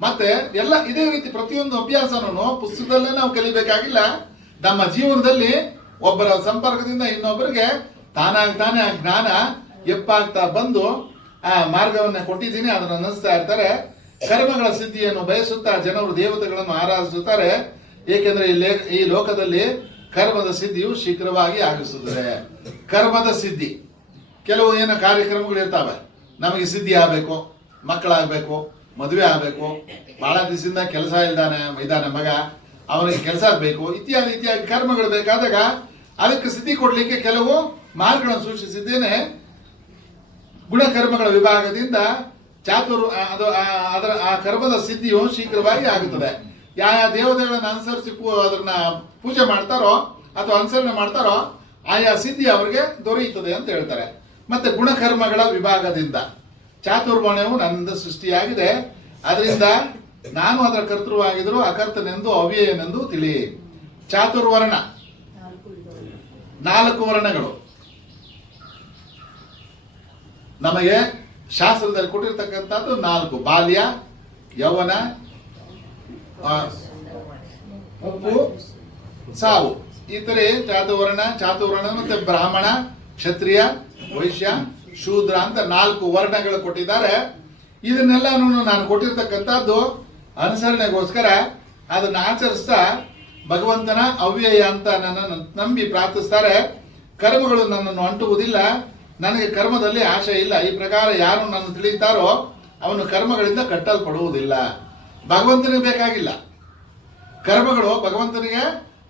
ಮತ್ತೆ ಎಲ್ಲ ಇದೇ ರೀತಿ ಪ್ರತಿಯೊಂದು ಅಭ್ಯಾಸನೂ ಪುಸ್ತಕದಲ್ಲೇ ನಾವು ಕಲಿಬೇಕಾಗಿಲ್ಲ. ನಮ್ಮ ಜೀವನದಲ್ಲಿ ಒಬ್ಬರ ಸಂಪರ್ಕದಿಂದ ಇನ್ನೊಬ್ಬರಿಗೆ ತಾನೇ ಆ ಜ್ಞಾನ ಎಪ್ಪಾಗ್ತಾ ಬಂದು ಆ ಮಾರ್ಗವನ್ನ ಕೊಟ್ಟಿದ್ದೀನಿ, ಅದನ್ನು ಅನ್ನಿಸ್ತಾ ಇರ್ತಾರೆ. ಕರ್ಮಗಳ ಸಿದ್ಧಿಯನ್ನು ಬಯಸುತ್ತಾ ಜನರು ದೇವತೆಗಳನ್ನು ಆರಾಧಿಸುತ್ತಾರೆ. ಏಕೆಂದ್ರೆ ಈ ಲೋಕದಲ್ಲಿ ಕರ್ಮದ ಸಿದ್ಧಿಯು ಶೀಘ್ರವಾಗಿ ಆಗಿಸುತ್ತದೆ. ಕರ್ಮದ ಸಿದ್ಧಿ ಕೆಲವು ಏನೋ ಕಾರ್ಯಕ್ರಮಗಳು ಇರ್ತಾವೆ. ನಮಗೆ ಸಿದ್ಧಿ ಆಗಬೇಕು, ಮಕ್ಕಳಾಗಬೇಕು, ಮದುವೆ ಆಗಬೇಕು, ಬಹಳ ದಿವಸದಿಂದ ಕೆಲಸ ಇದ್ದಾನೆ ಮಗ, ಅವನಿಗೆ ಕೆಲಸ ಬೇಕು, ಇತ್ಯಾದಿ ಇತ್ಯಾದಿ ಕರ್ಮಗಳು ಬೇಕಾದಾಗ ಅದಕ್ಕೆ ಸಿದ್ಧಿ ಕೊಡ್ಲಿಕ್ಕೆ ಕೆಲವು ಮಾರ್ಗಗಳನ್ನು ಸೂಚಿಸಿದ್ದೇನೆ. ಗುಣಕರ್ಮಗಳ ವಿಭಾಗದಿಂದ ಅದರ ಆ ಕರ್ಮದ ಸಿದ್ಧಿಯು ಶೀಘ್ರವಾಗಿ ಆಗುತ್ತದೆ. ಯಾವ ದೇವತೆಗಳನ್ನು ಅನುಸರಿಸಿ ಅದನ್ನ ಪೂಜೆ ಮಾಡ್ತಾರೋ ಅಥವಾ ಅನುಸರಣೆ ಮಾಡ್ತಾರೋ ಆಯಾ ಸಿದ್ಧಿ ಅವರಿಗೆ ದೊರೆಯುತ್ತದೆ ಅಂತ ಹೇಳ್ತಾರೆ. ಮತ್ತೆ ಗುಣಕರ್ಮಗಳ ವಿಭಾಗದಿಂದ ಚಾತುರ್ವರ್ಣ್ಯವು ನನ್ನಿಂದ ಸೃಷ್ಟಿಯಾಗಿದೆ, ಅದರಿಂದ ನಾನು ಅದರ ಕರ್ತೃವಾಗಿದ್ರು ಅಕರ್ತನೆಂದು ಅವ್ಯಯನೆಂದು ತಿಳಿ. ಚಾತುರ್ವರ್ಣ 4 ವರ್ಣಗಳು ನಮಗೆ ಶಾಸ್ತ್ರದಲ್ಲಿ ಕೊಟ್ಟಿರ್ತಕ್ಕಂಥದ್ದು 4: ಬಾಲ್ಯ, ಯೌವನ, ಮುಪ್ಪು, ಸಾವು. ಈ ತರ ಚಾತುರ್ವರ್ಣ ಮತ್ತೆ ಬ್ರಾಹ್ಮಣ, ಕ್ಷತ್ರಿಯ, ವೈಶ್ಯ, ಶೂದ್ರ ಅಂತ 4 ವರ್ಣಗಳು ಕೊಟ್ಟಿದ್ದಾರೆ. ಇದನ್ನೆಲ್ಲಾನು ನಾನು ಕೊಟ್ಟಿರ್ತಕ್ಕಂಥದ್ದು ಅನುಸರಣೆಗೋಸ್ಕರ ಅದನ್ನ ಆಚರಿಸ್ತಾ ಭಗವಂತನ ಅವ್ಯಯ ಅಂತ ನನ್ನನ್ನು ನಂಬಿ ಪ್ರಾರ್ಥಿಸ್ತಾರೆ. ಕರ್ಮಗಳು ನನ್ನನ್ನು ಅಂಟುವುದಿಲ್ಲ, ನನಗೆ ಕರ್ಮದಲ್ಲಿ ಆಶೆ ಇಲ್ಲ. ಈ ಪ್ರಕಾರ ಯಾರು ನನ್ನ ತಿಳಿಯುತ್ತಾರೋ ಅವನು ಕರ್ಮಗಳಿಂದ ಕಟ್ಟಲ್ಪಡುವುದಿಲ್ಲ. ಭಗವಂತನಿಗೆ ಬೇಕಾಗಿಲ್ಲ, ಕರ್ಮಗಳು ಭಗವಂತನಿಗೆ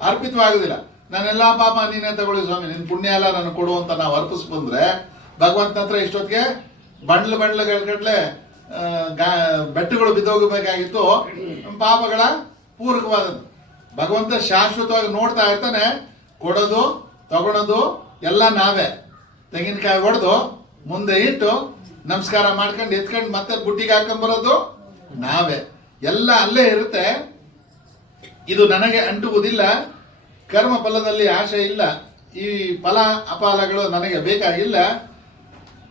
ಅರ್ಪಿತವಾಗುವುದಿಲ್ಲ. ನಾನೆಲ್ಲಾ ಪಾಪ ನೀನೇ ತಗೊಳ್ಳಿ ಸ್ವಾಮಿ, ನಿನ್ ಪುಣ್ಯ ಎಲ್ಲ ನಾನು ಕೊಡು ಅಂತ ನಾವು ಅರ್ಪಿಸ್ ಬಂದ್ರೆ ಭಗವಂತನ ಹತ್ರ ಇಷ್ಟೊತ್ತಿಗೆ ಬಂಡ್ಲುಗಟ್ಲೆ ಬೆಟ್ಟಗಳು ಬಿದ್ದೋಗಬೇಕಾಗಿತ್ತು. ಪಾಪಗಳ ಪೂರಕವಾದದ್ದು. ಭಗವಂತ ಶಾಶ್ವತವಾಗಿ ನೋಡ್ತಾ ಇರ್ತಾನೆ. ಕೊಡೋದು ತಗೊಳೋದು ಎಲ್ಲ ನಾವೇ. ತೆಂಗಿನಕಾಯಿ ಹೊಡೆದು ಮುಂದೆ ಇಟ್ಟು ನಮಸ್ಕಾರ ಮಾಡ್ಕೊಂಡು ಎತ್ಕೊಂಡು ಮತ್ತೆ ಬುಟ್ಟಿಗೆ ಹಾಕೊಂಡ್ಬರೋದು ನಾವೇ. ಎಲ್ಲ ಅಲ್ಲೇ ಇರುತ್ತೆ. ಇದು ನನಗೆ ಅಂಟುವುದಿಲ್ಲ. ಕರ್ಮ ಫಲದಲ್ಲಿ ಆಶೆ ಇಲ್ಲ. ಈ ಫಲ ಅಪಾಲಗಳು ನನಗೆ ಬೇಕಾಗಿಲ್ಲ.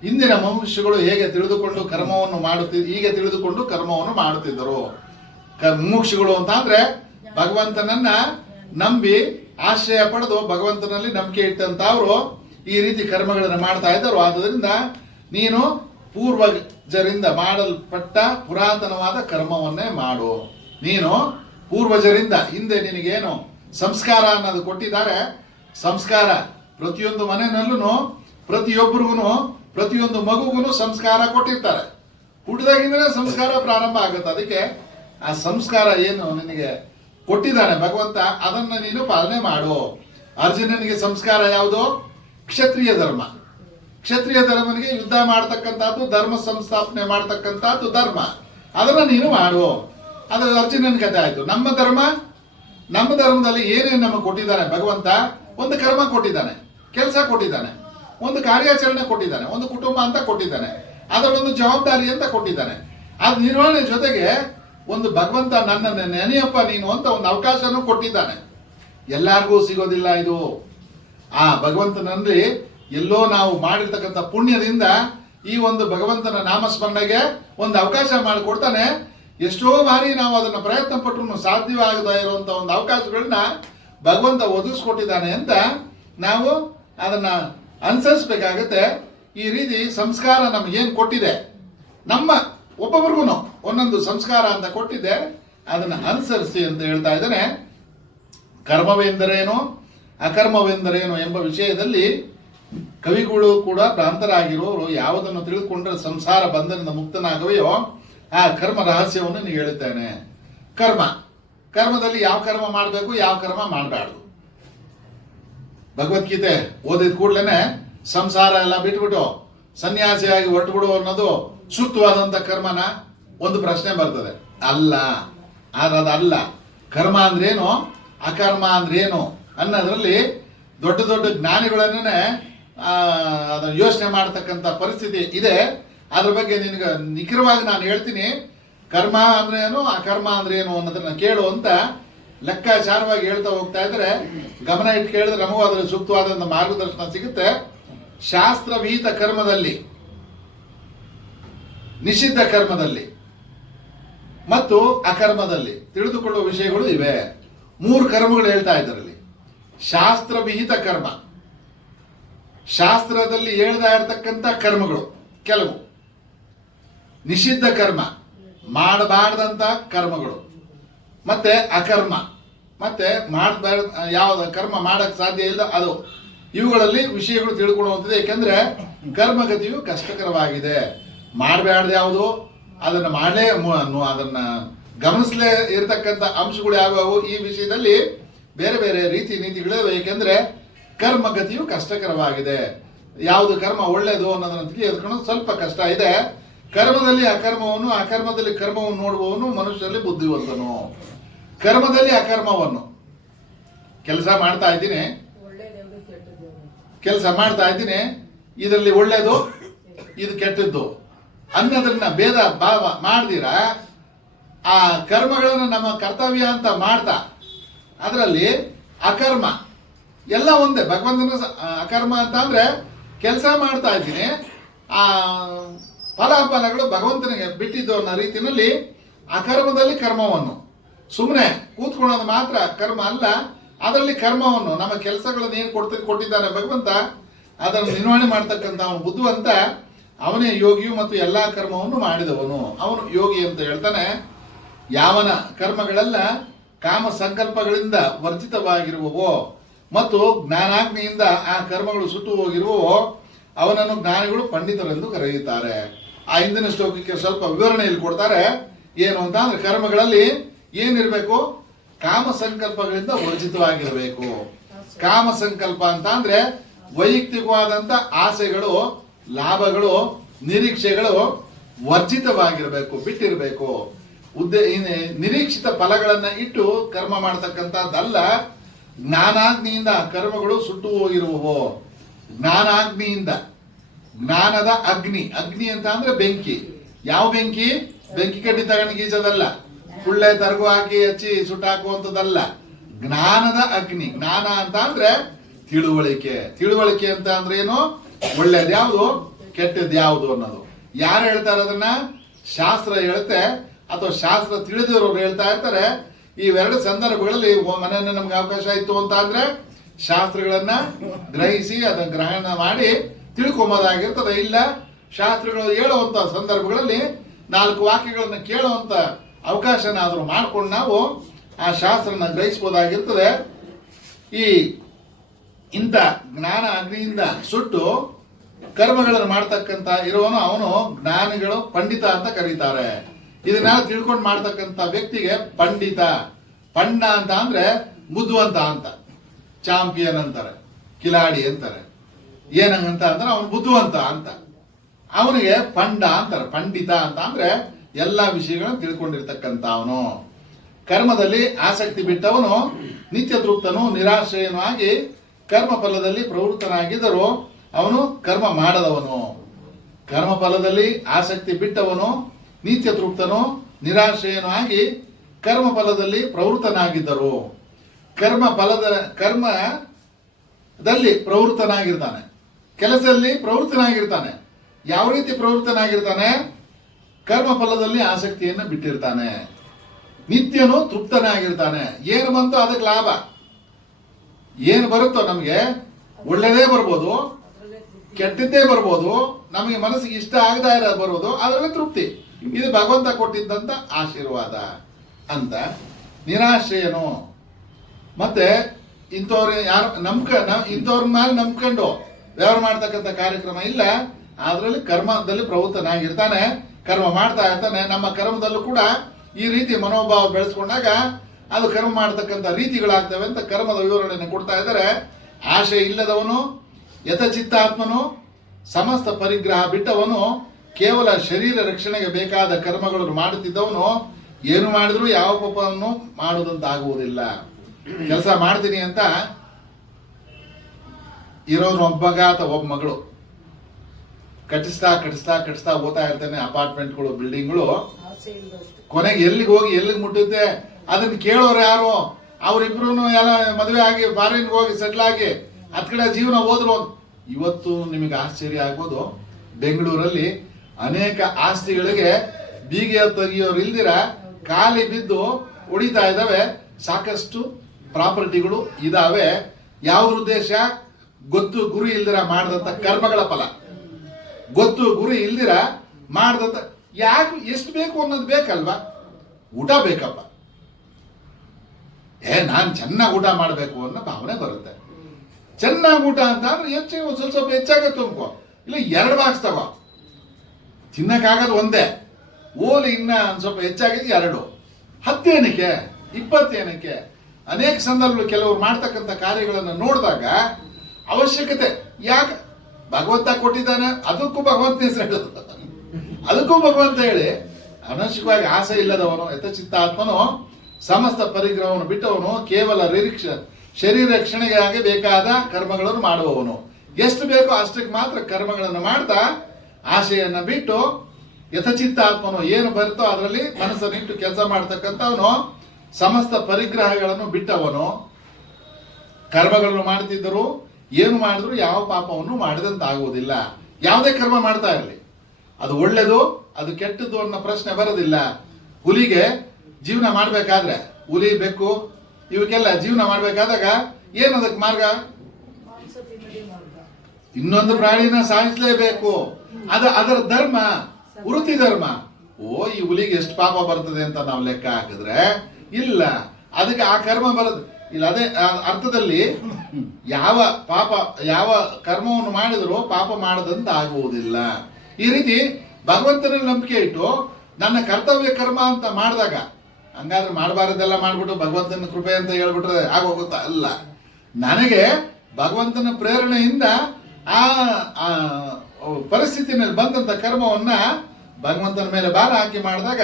ಇಂದಿನ ಮನುಷ್ಯಗಳು ಹೇಗೆ ತಿಳಿದುಕೊಂಡು ಕರ್ಮವನ್ನು ಮಾಡುತ್ತಿದ್ದರು. ಮುಮುಕ್ಷುಗಳು ಅಂತ ಅಂದ್ರೆ ಭಗವಂತನನ್ನ ನಂಬಿ ಆಶ್ರಯ ಪಡೆದು ಭಗವಂತನಲ್ಲಿ ನಂಬಿಕೆ ಇಟ್ಟಂತವ್ರು ಈ ರೀತಿ ಕರ್ಮಗಳನ್ನು ಮಾಡ್ತಾ ಇದ್ದರು. ಆದ್ದರಿಂದ ನೀನು ಪೂರ್ವಜರಿಂದ ಮಾಡಲ್ಪಟ್ಟ ಪುರಾತನವಾದ ಕರ್ಮವನ್ನೇ ಮಾಡು. ನೀನು ಪೂರ್ವಜರಿಂದ ಹಿಂದೆ ನಿನಗೇನು ಸಂಸ್ಕಾರ ಅನ್ನೋದು ಕೊಟ್ಟಿದ್ದಾರೆ. ಸಂಸ್ಕಾರ ಪ್ರತಿಯೊಂದು ಮನೆಯಲ್ಲೂ ಪ್ರತಿಯೊಬ್ಬರಿಗೂ ಪ್ರತಿಯೊಂದು ಮಗುಗೂ ಸಂಸ್ಕಾರ ಕೊಟ್ಟಿರ್ತಾರೆ. ಹುಟ್ಟಿದಾಗಿಂದಲೇ ಸಂಸ್ಕಾರ ಪ್ರಾರಂಭ ಆಗುತ್ತೆ. ಅದಕ್ಕೆ ಆ ಸಂಸ್ಕಾರ ಏನು ನಿನಗೆ ಕೊಟ್ಟಿದ್ದಾನೆ ಭಗವಂತ, ಅದನ್ನ ನೀನು ಪಾಲನೆ ಮಾಡು. ಅರ್ಜುನನಿಗೆ ಸಂಸ್ಕಾರ ಯಾವುದು? ಕ್ಷತ್ರಿಯ ಧರ್ಮ. ಕ್ಷತ್ರಿಯ ಧರ್ಮನಿಗೆ ಯುದ್ಧ ಮಾಡ್ತಕ್ಕಂಥದ್ದು, ಧರ್ಮ ಸಂಸ್ಥಾಪನೆ ಮಾಡ್ತಕ್ಕಂಥದ್ದು ಧರ್ಮ. ಅದನ್ನ ನೀನು ಮಾಡು. ಅದು ಅರ್ಜುನನ ಕಥೆ ಆಯ್ತು. ನಮ್ಮ ಧರ್ಮದಲ್ಲಿ ಏನೇನು ನಮಗೆ ಕೊಟ್ಟಿದ್ದಾನೆ ಭಗವಂತ? ಒಂದು ಕರ್ಮ ಕೊಟ್ಟಿದ್ದಾನೆ, ಕೆಲಸ ಕೊಟ್ಟಿದ್ದಾನೆ, ಒಂದು ಕಾರ್ಯಾಚರಣೆ ಕೊಟ್ಟಿದ್ದಾನೆ, ಒಂದು ಕುಟುಂಬ ಅಂತ ಕೊಟ್ಟಿದ್ದಾನೆ, ಅದರೊಂದು ಜವಾಬ್ದಾರಿ ಅಂತ ಕೊಟ್ಟಿದ್ದಾನೆ. ಅದು ನಿರ್ವಹಣೆ ಜೊತೆಗೆ ಒಂದು ಭಗವಂತ ನನ್ನನ್ನು ನೆನೆಯಪ್ಪ ನೀನು ಅಂತ ಒಂದು ಅವಕಾಶನೂ ಕೊಟ್ಟಿದ್ದಾನೆ. ಎಲ್ಲಾರ್ಗೂ ಸಿಗೋದಿಲ್ಲ ಇದು. ಆ ಭಗವಂತನಲ್ಲಿ ಎಲ್ಲೋ ನಾವು ಮಾಡಿರ್ತಕ್ಕಂಥ ಪುಣ್ಯದಿಂದ ಈ ಒಂದು ಭಗವಂತನ ನಾಮಸ್ಮರಣೆಗೆ ಒಂದು ಅವಕಾಶ ಮಾಡಿಕೊಡ್ತಾನೆ. ಎಷ್ಟೋ ಬಾರಿ ನಾವು ಅದನ್ನು ಪ್ರಯತ್ನ ಪಟ್ಟರು ಸಾಧ್ಯವಾಗದೇ ಇರುವಂತ ಒಂದು ಅವಕಾಶಗಳನ್ನ ಭಗವಂತ ಒದಗಿಸ್ಕೊಟ್ಟಿದ್ದಾನೆ ಅಂತ ನಾವು ಅದನ್ನ ಅನುಸರಿಸಬೇಕಾಗತ್ತೆ. ಈ ರೀತಿ ಸಂಸ್ಕಾರ ನಮಗೇನು ಕೊಟ್ಟಿದೆ, ನಮ್ಮ ಒಬ್ಬೊಬ್ರಿಗೂ ಒಂದೊಂದು ಸಂಸ್ಕಾರ ಅಂತ ಕೊಟ್ಟಿದೆ, ಅದನ್ನ ಅನುಸರಿಸಿ ಅಂತ ಹೇಳ್ತಾ ಇದ್ದಾನೆ. ಕರ್ಮವೆಂದರೇನು ಅಕರ್ಮವೆಂದರೇನು ಎಂಬ ವಿಷಯದಲ್ಲಿ ಕವಿಗಳು ಕೂಡ ಭ್ರಾಂತರಾಗಿರೋರು ಯಾವುದನ್ನು ತಿಳಿದುಕೊಂಡ್ರೆ ಸಂಸಾರ ಬಂಧನದಿಂದ ಮುಕ್ತನಾಗವೆಯೋ ಆ ಕರ್ಮ ರಹಸ್ಯವನ್ನು ನೀವು ಹೇಳುತ್ತೇನೆ. ಕರ್ಮದಲ್ಲಿ ಯಾವ ಕರ್ಮ ಮಾಡಬೇಕು, ಯಾವ ಕರ್ಮ ಮಾಡಬಾರ್ದು. ಭಗವದ್ಗೀತೆ ಓದಿದ ಕೂಡಲೇ ಸಂಸಾರ ಎಲ್ಲ ಬಿಟ್ಬಿಟ್ಟು ಸನ್ಯಾಸಿಯಾಗಿ ಹೊರಟುಬಿಡು ಅನ್ನೋದು ಸೂಕ್ತವಾದಂತ ಕರ್ಮನ ಒಂದು ಪ್ರಶ್ನೆ ಬರ್ತದೆ. ಅಲ್ಲ, ಅದಲ್ಲ. ಕರ್ಮ ಅಂದ್ರೇನು ಅಕರ್ಮ ಅಂದ್ರೇನು ಅನ್ನೋದ್ರಲ್ಲಿ ದೊಡ್ಡ ದೊಡ್ಡ ಜ್ಞಾನಿಗಳನ್ನೇ ಅದನ್ನು ಯೋಚನೆ ಮಾಡತಕ್ಕಂಥ ಪರಿಸ್ಥಿತಿ ಇದೆ. ಅದ್ರ ಬಗ್ಗೆ ನಿನಗೆ ನಿಖರವಾಗಿ ನಾನು ಹೇಳ್ತೀನಿ. ಕರ್ಮ ಅಂದ್ರೆ ಏನು ಅಕರ್ಮ ಅಂದ್ರೆ ಏನು ಅನ್ನೋದನ್ನ ಕೇಳು ಅಂತ ಲೆಕ್ಕಾಚಾರವಾಗಿ ಹೇಳ್ತಾ ಹೋಗ್ತಾ ಇದ್ರೆ ಗಮನ ಇಟ್ಟು ಕೇಳಿದ್ರೆ ನಮಗೂ ಅದರಲ್ಲಿ ಸೂಕ್ತವಾದಂಥ ಮಾರ್ಗದರ್ಶನ ಸಿಗುತ್ತೆ. ಶಾಸ್ತ್ರವಿಹಿತ ಕರ್ಮದಲ್ಲಿ, ನಿಷಿದ್ಧ ಕರ್ಮದಲ್ಲಿ ಮತ್ತು ಅಕರ್ಮದಲ್ಲಿ ತಿಳಿದುಕೊಳ್ಳುವ ವಿಷಯಗಳು ಇವೆ. 3 ಕರ್ಮಗಳು ಹೇಳ್ತಾ ಇದ್ದಾರಲ್ಲಿ. ಶಾಸ್ತ್ರವಿಹಿತ ಕರ್ಮ, ಶಾಸ್ತ್ರದಲ್ಲಿ ಹೇಳ್ತಾ ಇರತಕ್ಕಂಥ ಕರ್ಮಗಳು ಕೆಲವು. ನಿಷಿದ್ಧ ಕರ್ಮ, ಮಾಡಬಾರ್ದಂತ ಕರ್ಮಗಳು. ಮತ್ತೆ ಅಕರ್ಮ, ಮತ್ತೆ ಮಾಡಬಾರ್ದ ಯಾವ್ದು ಕರ್ಮ ಮಾಡಕ್ ಸಾಧ್ಯ ಇಲ್ಲ ಅದು. ಇವುಗಳಲ್ಲಿ ವಿಷಯಗಳು ತಿಳ್ಕೊಳ್ಳುವಂಥದ್ದು. ಯಾಕೆಂದ್ರೆ ಕರ್ಮಗತಿಯು ಕಷ್ಟಕರವಾಗಿದೆ. ಮಾಡಬಾರ್ದು ಯಾವುದು, ಅದನ್ನ ಮಾಡಲೇ ಅದನ್ನ ಗಮನಿಸಲೇ ಇರತಕ್ಕಂಥ ಅಂಶಗಳು ಯಾವ್ಯಾವು, ಈ ವಿಷಯದಲ್ಲಿ ಬೇರೆ ಬೇರೆ ರೀತಿ ನೀತಿಗಳಿವೆ. ಏಕೆಂದ್ರೆ ಕರ್ಮಗತಿಯು ಕಷ್ಟಕರವಾಗಿದೆ. ಯಾವುದು ಕರ್ಮ ಒಳ್ಳೇದು ಅನ್ನೋದನ್ನ ತಿಳಿದುಕೊಳ್ಳೋದು ಸ್ವಲ್ಪ ಕಷ್ಟ ಇದೆ. ಕರ್ಮದಲ್ಲಿ ಅಕರ್ಮವನ್ನು, ಅಕರ್ಮದಲ್ಲಿ ಕರ್ಮವನ್ನು ನೋಡುವವನು ಮನುಷ್ಯರಲ್ಲಿ ಬುದ್ಧಿವಂತನು. ಕರ್ಮದಲ್ಲಿ ಅಕರ್ಮವನ್ನು ಕೆಲಸ ಮಾಡ್ತಾ ಇದ್ದೀನಿ, ಇದರಲ್ಲಿ ಒಳ್ಳೇದು ಇದು ಕೆಟ್ಟದ್ದು ಅನ್ನೋದನ್ನ ಭೇದ ಭಾವ ಮಾಡ್ದಿರ ಆ ಕರ್ಮಗಳನ್ನು ನಮ್ಮ ಕರ್ತವ್ಯ ಅಂತ ಮಾಡ್ತಾ ಅದರಲ್ಲಿ ಅಕರ್ಮ ಎಲ್ಲ ಒಂದೇ. ಭಗವಂತನ ಅಕರ್ಮ ಅಂತ ಅಂದ್ರೆ ಕೆಲಸ ಮಾಡ್ತಾ ಇದ್ದೀನಿ, ಆ ಫಲಾಫಲಗಳು ಭಗವಂತನಿಗೆ ಬಿಟ್ಟಿದ್ದು ಅನ್ನೋ ರೀತಿಯಲ್ಲಿ ಅಕರ್ಮದಲ್ಲಿ ಕರ್ಮವನ್ನು, ಸುಮ್ಮನೆ ಕೂತ್ಕೊಳ್ಳೋದು ಮಾತ್ರ ಕರ್ಮ ಅಲ್ಲ, ಅದರಲ್ಲಿ ಕರ್ಮವನ್ನು ನಮ್ಮ ಕೆಲಸಗಳನ್ನು ಏನು ಕೊಟ್ಟಿದ್ದಾನೆ ಭಗವಂತ ಅದನ್ನು ನಿರ್ವಹಣೆ ಮಾಡ್ತಕ್ಕಂಥ ಅವನು ಬುದ್ಧಿವಂತ, ಅವನೇ ಯೋಗಿಯು ಮತ್ತು ಎಲ್ಲಾ ಕರ್ಮವನ್ನು ಮಾಡಿದವನು, ಅವನು ಯೋಗಿ ಅಂತ ಹೇಳ್ತಾನೆ. ಯಾವನ ಕರ್ಮಗಳೆಲ್ಲ ಕಾಮ ಸಂಕಲ್ಪಗಳಿಂದ ವರ್ಜಿತವಾಗಿರುವವೋ ಮತ್ತು ಜ್ಞಾನಾಗ್ನಿಯಿಂದ ಆ ಕರ್ಮಗಳು ಸುಟ್ಟು ಹೋಗಿರುವವೋ ಅವನನ್ನು ಜ್ಞಾನಿಗಳು ಪಂಡಿತರೆಂದು ಕರೆಯುತ್ತಾರೆ. ಆ ಹಿಂದಿನ ಶ್ಲೋಕಕ್ಕೆ ಸ್ವಲ್ಪ ವಿವರಣೆಯಲ್ಲಿ ಕೊಡ್ತಾರೆ. ಏನು ಅಂತ ಅಂದ್ರೆ ಕರ್ಮಗಳಲ್ಲಿ ಏನಿರಬೇಕು, ಕಾಮ ಸಂಕಲ್ಪಗಳಿಂದ ವರ್ಜಿತವಾಗಿರಬೇಕು. ಕಾಮ ಸಂಕಲ್ಪ ಅಂತ ಅಂದ್ರೆ ವೈಯಕ್ತಿಕವಾದಂತ ಆಸೆಗಳು, ಲಾಭಗಳು, ನಿರೀಕ್ಷೆಗಳು ವರ್ಜಿತವಾಗಿರಬೇಕು, ಬಿಟ್ಟಿರಬೇಕು. ನಿರೀಕ್ಷಿತ ಫಲಗಳನ್ನ ಇಟ್ಟು ಕರ್ಮ ಮಾಡತಕ್ಕಂಥದ್ದಲ್ಲ. ಜ್ಞಾನಾಗ್ನಿಯಿಂದ ಕರ್ಮಗಳು ಸುಟ್ಟು ಹೋಗಿರುವವು. ಜ್ಞಾನಾಗ್ನಿಯಿಂದ, ಜ್ಞಾನದ ಅಗ್ನಿ, ಅಗ್ನಿ ಅಂತ ಅಂದ್ರೆ ಬೆಂಕಿ. ಯಾವ ಬೆಂಕಿ? ಬೆಂಕಿ ಕಡ್ಡಿ ತಗೊಂಡು ಗೀಸೋದಲ್ಲ, ಕುಳ್ಳೆ ತರಗು ಹಾಕಿ ಹಚ್ಚಿ ಸುಟ್ಟಾಕುವಂಥದ್ದಲ್ಲ. ಜ್ಞಾನದ ಅಗ್ನಿ. ಜ್ಞಾನ ಅಂತ ಅಂದ್ರೆ ತಿಳುವಳಿಕೆ. ತಿಳುವಳಿಕೆ ಅಂತ ಅಂದ್ರೆ ಏನು? ಒಳ್ಳೇದು ಯಾವುದು, ಕೆಟ್ಟದ್ದು ಯಾವುದು ಅನ್ನೋದು. ಯಾರು ಹೇಳ್ತಾರೆ ಅದನ್ನ? ಶಾಸ್ತ್ರ ಹೇಳುತ್ತೆ, ಅಥವಾ ಶಾಸ್ತ್ರ ತಿಳಿದಿರೋರು ಹೇಳ್ತಾ ಇರ್ತಾರೆ. ಇವೆರಡು ಸಂದರ್ಭಗಳಲ್ಲಿ ಮನೆಯನ್ನ ನಮ್ಗೆ ಅವಕಾಶ ಇತ್ತು ಅಂತ ಅಂದ್ರೆ ಶಾಸ್ತ್ರಗಳನ್ನ ಗ್ರಹಿಸಿ ಅದನ್ನ ಗ್ರಹಣ ಮಾಡಿ ತಿಳ್ಕೊಂಬೋದಾಗಿರ್ತದೆ. ಇಲ್ಲ ಶಾಸ್ತ್ರಗಳು ಹೇಳುವಂತ ಸಂದರ್ಭಗಳಲ್ಲಿ 4 ವಾಕ್ಯಗಳನ್ನ ಕೇಳುವಂತ ಅವಕಾಶನಾದ್ರೂ ಮಾಡ್ಕೊಂಡು ನಾವು ಆ ಶಾಸ್ತ್ರನ ಗ್ರಹಿಸಬಹುದಾಗಿರ್ತದೆ. ಈ ಇಂಥ ಜ್ಞಾನ ಅಗ್ನಿಯಿಂದ ಸುಟ್ಟು ಕರ್ಮಗಳನ್ನು ಮಾಡ್ತಕ್ಕಂಥ ಇರುವನು ಅವನು ಜ್ಞಾನಿಗಳು ಪಂಡಿತ ಅಂತ ಕರೀತಾರೆ. ಇದನ್ನೆಲ್ಲ ತಿಳ್ಕೊಂಡು ಮಾಡ್ತಕ್ಕಂಥ ವ್ಯಕ್ತಿಗೆ ಪಂಡಿತ. ಪಂಡ ಅಂತ ಅಂದ್ರೆ ಬುದ್ಧಿವಂತ ಅಂತ, ಚಾಂಪಿಯನ್ ಅಂತಾರೆ, ಕಿಲಾಡಿ ಅಂತಾರೆ. ಏನಂತ ಅಂದ್ರೆ ಅವನು ಬುದ್ಧಿವಂತ ಅಂತ, ಅವನಿಗೆ ಪಂಡ ಅಂತಾರೆ. ಪಂಡಿತ ಅಂತ ಅಂದ್ರೆ ಎಲ್ಲಾ ವಿಷಯಗಳನ್ನು ತಿಳ್ಕೊಂಡಿರ್ತಕ್ಕಂಥ ಅವನು. ಕರ್ಮದಲ್ಲಿ ಆಸಕ್ತಿ ಬಿಟ್ಟವನು ನಿತ್ಯ ತೃಪ್ತನು, ನಿರಾಶ್ರಯನು ಆಗಿ ಕರ್ಮ ಫಲದಲ್ಲಿ ಪ್ರವೃತ್ತನಾಗಿದ್ದರೂ ಅವನು ಕರ್ಮ ಮಾಡದವನು. ಕರ್ಮ ಫಲದಲ್ಲಿ ಆಸಕ್ತಿ ಬಿಟ್ಟವನು ನಿತ್ಯ ತೃಪ್ತನು, ನಿರಾಶ್ರಯನು ಆಗಿ ಕರ್ಮ ಫಲದಲ್ಲಿ ಪ್ರವೃತ್ತನಾಗಿದ್ದರು. ಕರ್ಮದಲ್ಲಿ ಪ್ರವೃತ್ತನಾಗಿರ್ತಾನೆ, ಕೆಲಸದಲ್ಲಿ ಪ್ರವೃತ್ತನಾಗಿರ್ತಾನೆ. ಯಾವ ರೀತಿ ಪ್ರವೃತ್ತನಾಗಿರ್ತಾನೆ? ಕರ್ಮ ಫಲದಲ್ಲಿ ಆಸಕ್ತಿಯನ್ನು ಬಿಟ್ಟಿರ್ತಾನೆ. ನಿತ್ಯನು ತೃಪ್ತನಾಗಿರ್ತಾನೆ. ಏನು ಬಂತು ಅದಕ್ಕೆ ಲಾಭ, ಏನು ಬರುತ್ತೋ ನಮಗೆ ಒಳ್ಳೆಯದೇ ಬರ್ಬೋದು, ಕೆಟ್ಟದ್ದೇ ಬರ್ಬೋದು, ನಮಗೆ ಮನಸ್ಸಿಗೆ ಇಷ್ಟ ಆಗದ ಇರೋದು ಬರ್ಬೋದು, ಅದರಲ್ಲಿ ತೃಪ್ತಿ. ಇದು ಭಗವಂತ ಕೊಟ್ಟಿದ್ದಂತ ಆಶೀರ್ವಾದ ಅಂತ. ನಿರಾಶ್ರಯನು ಮತ್ತೆ ಇಂಥವ್ರು ಯಾರು ಇಂಥವ್ರ ಮೇಲೆ ನಂಬ್ಕೊಂಡು ವ್ಯವಹಾರ ಮಾಡ್ತಕ್ಕಂಥ ಕಾರ್ಯಕ್ರಮ ಇಲ್ಲ. ಅದರಲ್ಲಿ ಕರ್ಮದಲ್ಲಿ ಪ್ರವೃತ್ತನಾಗಿರ್ತಾನೆ, ಕರ್ಮ ಮಾಡ್ತಾ ಇರ್ತಾನೆ. ನಮ್ಮ ಕರ್ಮದಲ್ಲೂ ಕೂಡ ಈ ರೀತಿ ಮನೋಭಾವ ಬೆಳೆಸ್ಕೊಂಡಾಗ ಅದು ಕರ್ಮ ಮಾಡ್ತಕ್ಕಂಥ ರೀತಿಗಳಾಗ್ತವೆ ಅಂತ ಕರ್ಮದ ವಿವರಣೆಯನ್ನು ಕೊಡ್ತಾ ಇದ್ದಾರೆ. ಆಶೆ ಇಲ್ಲದವನು, ಯಥಚಿತ್ತಾತ್ಮನು, ಸಮಸ್ತ ಪರಿಗ್ರಹ ಬಿಟ್ಟವನು, ಕೇವಲ ಶರೀರ ರಕ್ಷಣೆಗೆ ಬೇಕಾದ ಕರ್ಮಗಳನ್ನು ಮಾಡುತ್ತಿದ್ದವನು ಏನು ಮಾಡಿದ್ರು ಯಾವ ಪಾಪವನ್ನು ಮಾಡುವುದಂತಾಗುವುದಿಲ್ಲ. ಕೆಲಸ ಮಾಡ್ತೀನಿ ಅಂತ ಇರೋನು ಒಬ್ಬ ಮಗ ಅಥವಾ ಒಬ್ಬ ಮಗಳು ಕಟ್ಟಿಸ್ತಾ ಓದ್ತಾ ಇರ್ತಾನೆ. ಅಪಾರ್ಟ್ಮೆಂಟ್ಗಳು, ಬಿಲ್ಡಿಂಗ್ಗಳು ಕೊನೆಗೆ ಎಲ್ಲಿಗೆ ಮುಟ್ಟುತ್ತೆ ಅದನ್ನ ಕೇಳೋರು ಯಾರು? ಅವರಿಬ್ರು ಎಲ್ಲ ಮದುವೆ ಆಗಿ ಫಾರಿನ್ಗೆ ಹೋಗಿ ಸೆಟ್ಲ್ ಆಗಿ ಅದ್ ಕಡೆ ಜೀವನ ಹೋದ್ರು. ಇವತ್ತು ನಿಮಗೆ ಆಶ್ಚರ್ಯ ಆಗ್ಬೋದು, ಬೆಂಗಳೂರಲ್ಲಿ ಅನೇಕ ಆಸ್ತಿಗಳಿಗೆ ಬೀಗ ತೆಗಿಯೋರು ಇಲ್ದಿರ ಖಾಲಿ ಬಿದ್ದು ಉಳಿತಾ ಇದ್ದಾವೆ. ಸಾಕಷ್ಟು ಪ್ರಾಪರ್ಟಿಗಳು ಇದಾವೆ. ಯಾವ್ದು ಉದ್ದೇಶ? ಗೊತ್ತು ಗುರಿ ಇಲ್ದಿರ ಮಾಡಿದಂತ ಕರ್ಮಗಳ ಫಲ. ಗೊತ್ತು ಗುರಿ ಇಲ್ದಿರ ಮಾಡಿದಂತ ಯಾಕೆ ಎಷ್ಟು ಬೇಕು ಅನ್ನೋದು ಬೇಕಲ್ವಾ? ಊಟ ಬೇಕಪ್ಪ, ನಾನು ಚೆನ್ನಾಗಿ ಊಟ ಮಾಡಬೇಕು ಅನ್ನೋ ಭಾವನೆ ಬರುತ್ತೆ. ಚೆನ್ನಾಗಿ ಊಟ ಅಂತ ಅಂದ್ರೆ ಸ್ವಲ್ಪ ಹೆಚ್ಚಾಗ ತುಂಬ್ಕೋ, ಇಲ್ಲ 2 ಬಾಕ್ಸ್ ತಗೋ. ತಿನ್ನಕ್ಕಾಗದು ಒಂದೇ, ಓಲಿ ಇನ್ನ ಸ್ವಲ್ಪ ಹೆಚ್ಚಾಗಿದ್ದು 2, 10 ಏನಕ್ಕೆ, 20 ಏನಕ್ಕೆ? ಅನೇಕ ಸಂದರ್ಭಗಳು ಕೆಲವರು ಮಾಡ್ತಕ್ಕಂಥ ಕಾರ್ಯಗಳನ್ನು ನೋಡಿದಾಗ ಅವಶ್ಯಕತೆ ಯಾಕೆ ಭಗವಂತ ಕೊಟ್ಟಿದ್ದಾನೆ, ಅದಕ್ಕೂ ಭಗವಂತ ಹೆಸರು ಹೇಳೋದು, ಅದಕ್ಕೂ ಭಗವಂತ ಹೇಳಿ ಅನವಶ್ಯಕವಾಗಿ ಆಸೆ ಇಲ್ಲದವನು, ಯಥಚಿತ್ತಾತ್ಮನು, ಸಮಸ್ತ ಪರಿಗ್ರಹವನ್ನು ಬಿಟ್ಟವನು, ಕೇವಲ ಶರೀರ ರಕ್ಷಣೆಗಾಗಿ ಬೇಕಾದ ಕರ್ಮಗಳನ್ನು ಮಾಡುವವನು. ಎಷ್ಟು ಬೇಕೋ ಅಷ್ಟಕ್ಕೆ ಮಾತ್ರ ಕರ್ಮಗಳನ್ನು ಮಾಡ್ತಾ ಆಶೆಯನ್ನ ಬಿಟ್ಟು ಯಥಚಿತ್ತಾತ್ಮನು ಏನು ಬರುತ್ತೋ ಅದರಲ್ಲಿ ಮನಸ್ಸನ್ನಿಟ್ಟು ಕೆಲಸ ಮಾಡ್ತಕ್ಕಂಥವನು, ಸಮಸ್ತ ಪರಿಗ್ರಹಗಳನ್ನು ಬಿಟ್ಟವನು. ಕರ್ಮಗಳನ್ನು ಮಾಡ್ತಿದ್ದರು, ಏನು ಮಾಡಿದ್ರು ಯಾವ ಪಾಪವನ್ನು ಮಾಡಿದಂತಾಗುವುದಿಲ್ಲ. ಯಾವುದೇ ಕರ್ಮ ಮಾಡ್ತಾ ಇರಲಿ, ಅದು ಒಳ್ಳೆದು ಅದು ಕೆಟ್ಟದ್ದು ಅನ್ನೋ ಪ್ರಶ್ನೆ ಬರೋದಿಲ್ಲ. ಹುಲಿಗೆ ಜೀವನ ಮಾಡಬೇಕಾದ್ರೆ, ಹುಲಿ ಬೆಕ್ಕು ಇವಕ್ಕೆಲ್ಲ ಜೀವನ ಮಾಡಬೇಕಾದಾಗ ಏನು ಅದಕ್ಕೆ ಮಾರ್ಗ? ಇನ್ನೊಂದು ಪ್ರಾಣಿನ ಸಾಯಿಸಲೇಬೇಕು, ಅದರ ಧರ್ಮ, ವೃತ್ತಿ ಧರ್ಮ. ಈ ಹುಲಿಗೆ ಎಷ್ಟು ಪಾಪ ಬರ್ತದೆ ಅಂತ ನಾವು ಲೆಕ್ಕ ಹಾಕಿದ್ರೆ ಇಲ್ಲ, ಅದಕ್ಕೆ ಆ ಕರ್ಮ ಬರೋದು ಇಲ್ಲ. ಅದೇ ಅರ್ಥದಲ್ಲಿ ಯಾವ ಕರ್ಮವನ್ನು ಮಾಡಿದರೂ ಪಾಪ ಮಾಡದಂತ ಆಗುವುದಿಲ್ಲ. ಈ ರೀತಿ ಭಗವಂತನ ನಂಬಿಕೆ ಇಟ್ಟು ನನ್ನ ಕರ್ತವ್ಯ ಕರ್ಮ ಅಂತ ಮಾಡಿದಾಗ, ಹಂಗಾದ್ರೆ ಮಾಡಬಾರದೆಲ್ಲ ಮಾಡ್ಬಿಟ್ಟು ಭಗವಂತನ ಕೃಪೆ ಅಂತ ಹೇಳ್ಬಿಟ್ರೆ ಆಗೋಗುತ್ತಾ? ಅಲ್ಲ, ನನಗೆ ಭಗವಂತನ ಪ್ರೇರಣೆಯಿಂದ ಆ ಪರಿಸ್ಥಿತಿನಲ್ಲಿ ಬಂದಂತ ಕರ್ಮವನ್ನ ಭಗವಂತನ ಮೇಲೆ ಭಾರ ಹಾಕಿ ಮಾಡಿದಾಗ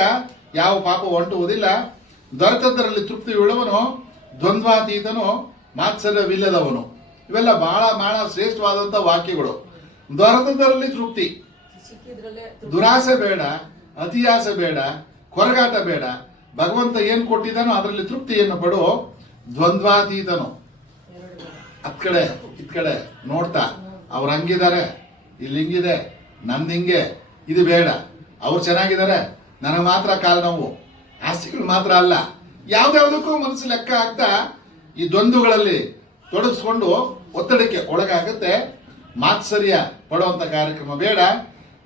ಯಾವ ಪಾಪ ಹೊಂಟುವುದಿಲ್ಲ. ದೊರೆತದ್ದರಲ್ಲಿ ತೃಪ್ತಿ ಉಳ್ಳವನು, ದ್ವಂದ್ವಾತೀತನು, ಮಾತ್ಸರ್ಯವಿಲ್ಲದವನು. ಇವೆಲ್ಲ ಬಹಳ ಶ್ರೇಷ್ಠವಾದಂತ ವಾಕ್ಯಗಳು. ದೊರೆತದ್ದರಲ್ಲಿ ತೃಪ್ತಿ, ದುರಾಸೆ ಬೇಡ, ಅತಿಯಾಸೆ ಬೇಡ, ಕೊರಗಾಟ ಬೇಡ. ಭಗವಂತ ಏನ್ ಕೊಟ್ಟಿದ್ದಾನೋ ಅದರಲ್ಲಿ ತೃಪ್ತಿಯನ್ನು ಪಡು. ದ್ವಂದ್ವಾತೀತನು, ಅತ್ ಕಡೆ ಇತ್ ಕಡೆ ನೋಡ್ತಾ ಅವ್ರು ಹಂಗಿದ್ದಾರೆ, ಇಲ್ಲಿ ಹಿಂಗಿದೆ, ನಂದು ಹಿಂಗೆ, ಇದು ಬೇಡ, ಅವ್ರು ಚೆನ್ನಾಗಿದ್ದಾರೆ, ನನಗೆ ಮಾತ್ರ ಕಾಲು ನೋವು. ಆಸ್ತಿಗಳು ಮಾತ್ರ ಅಲ್ಲ, ಯಾವ್ದಾವ್ದಕ್ಕೂ ಮನಸ್ಸು ಲೆಕ್ಕ ಆಗ್ತಾ ಈ ದ್ವಂದ್ವಗಳಲ್ಲಿ ತೊಡಗಿಸ್ಕೊಂಡು ಒತ್ತಡಕ್ಕೆ ಒಳಗಾಗುತ್ತೆ. ಮಾತ್ಸರ್ಯ ಪಡುವಂತ ಕಾರ್ಯಕ್ರಮ ಬೇಡ.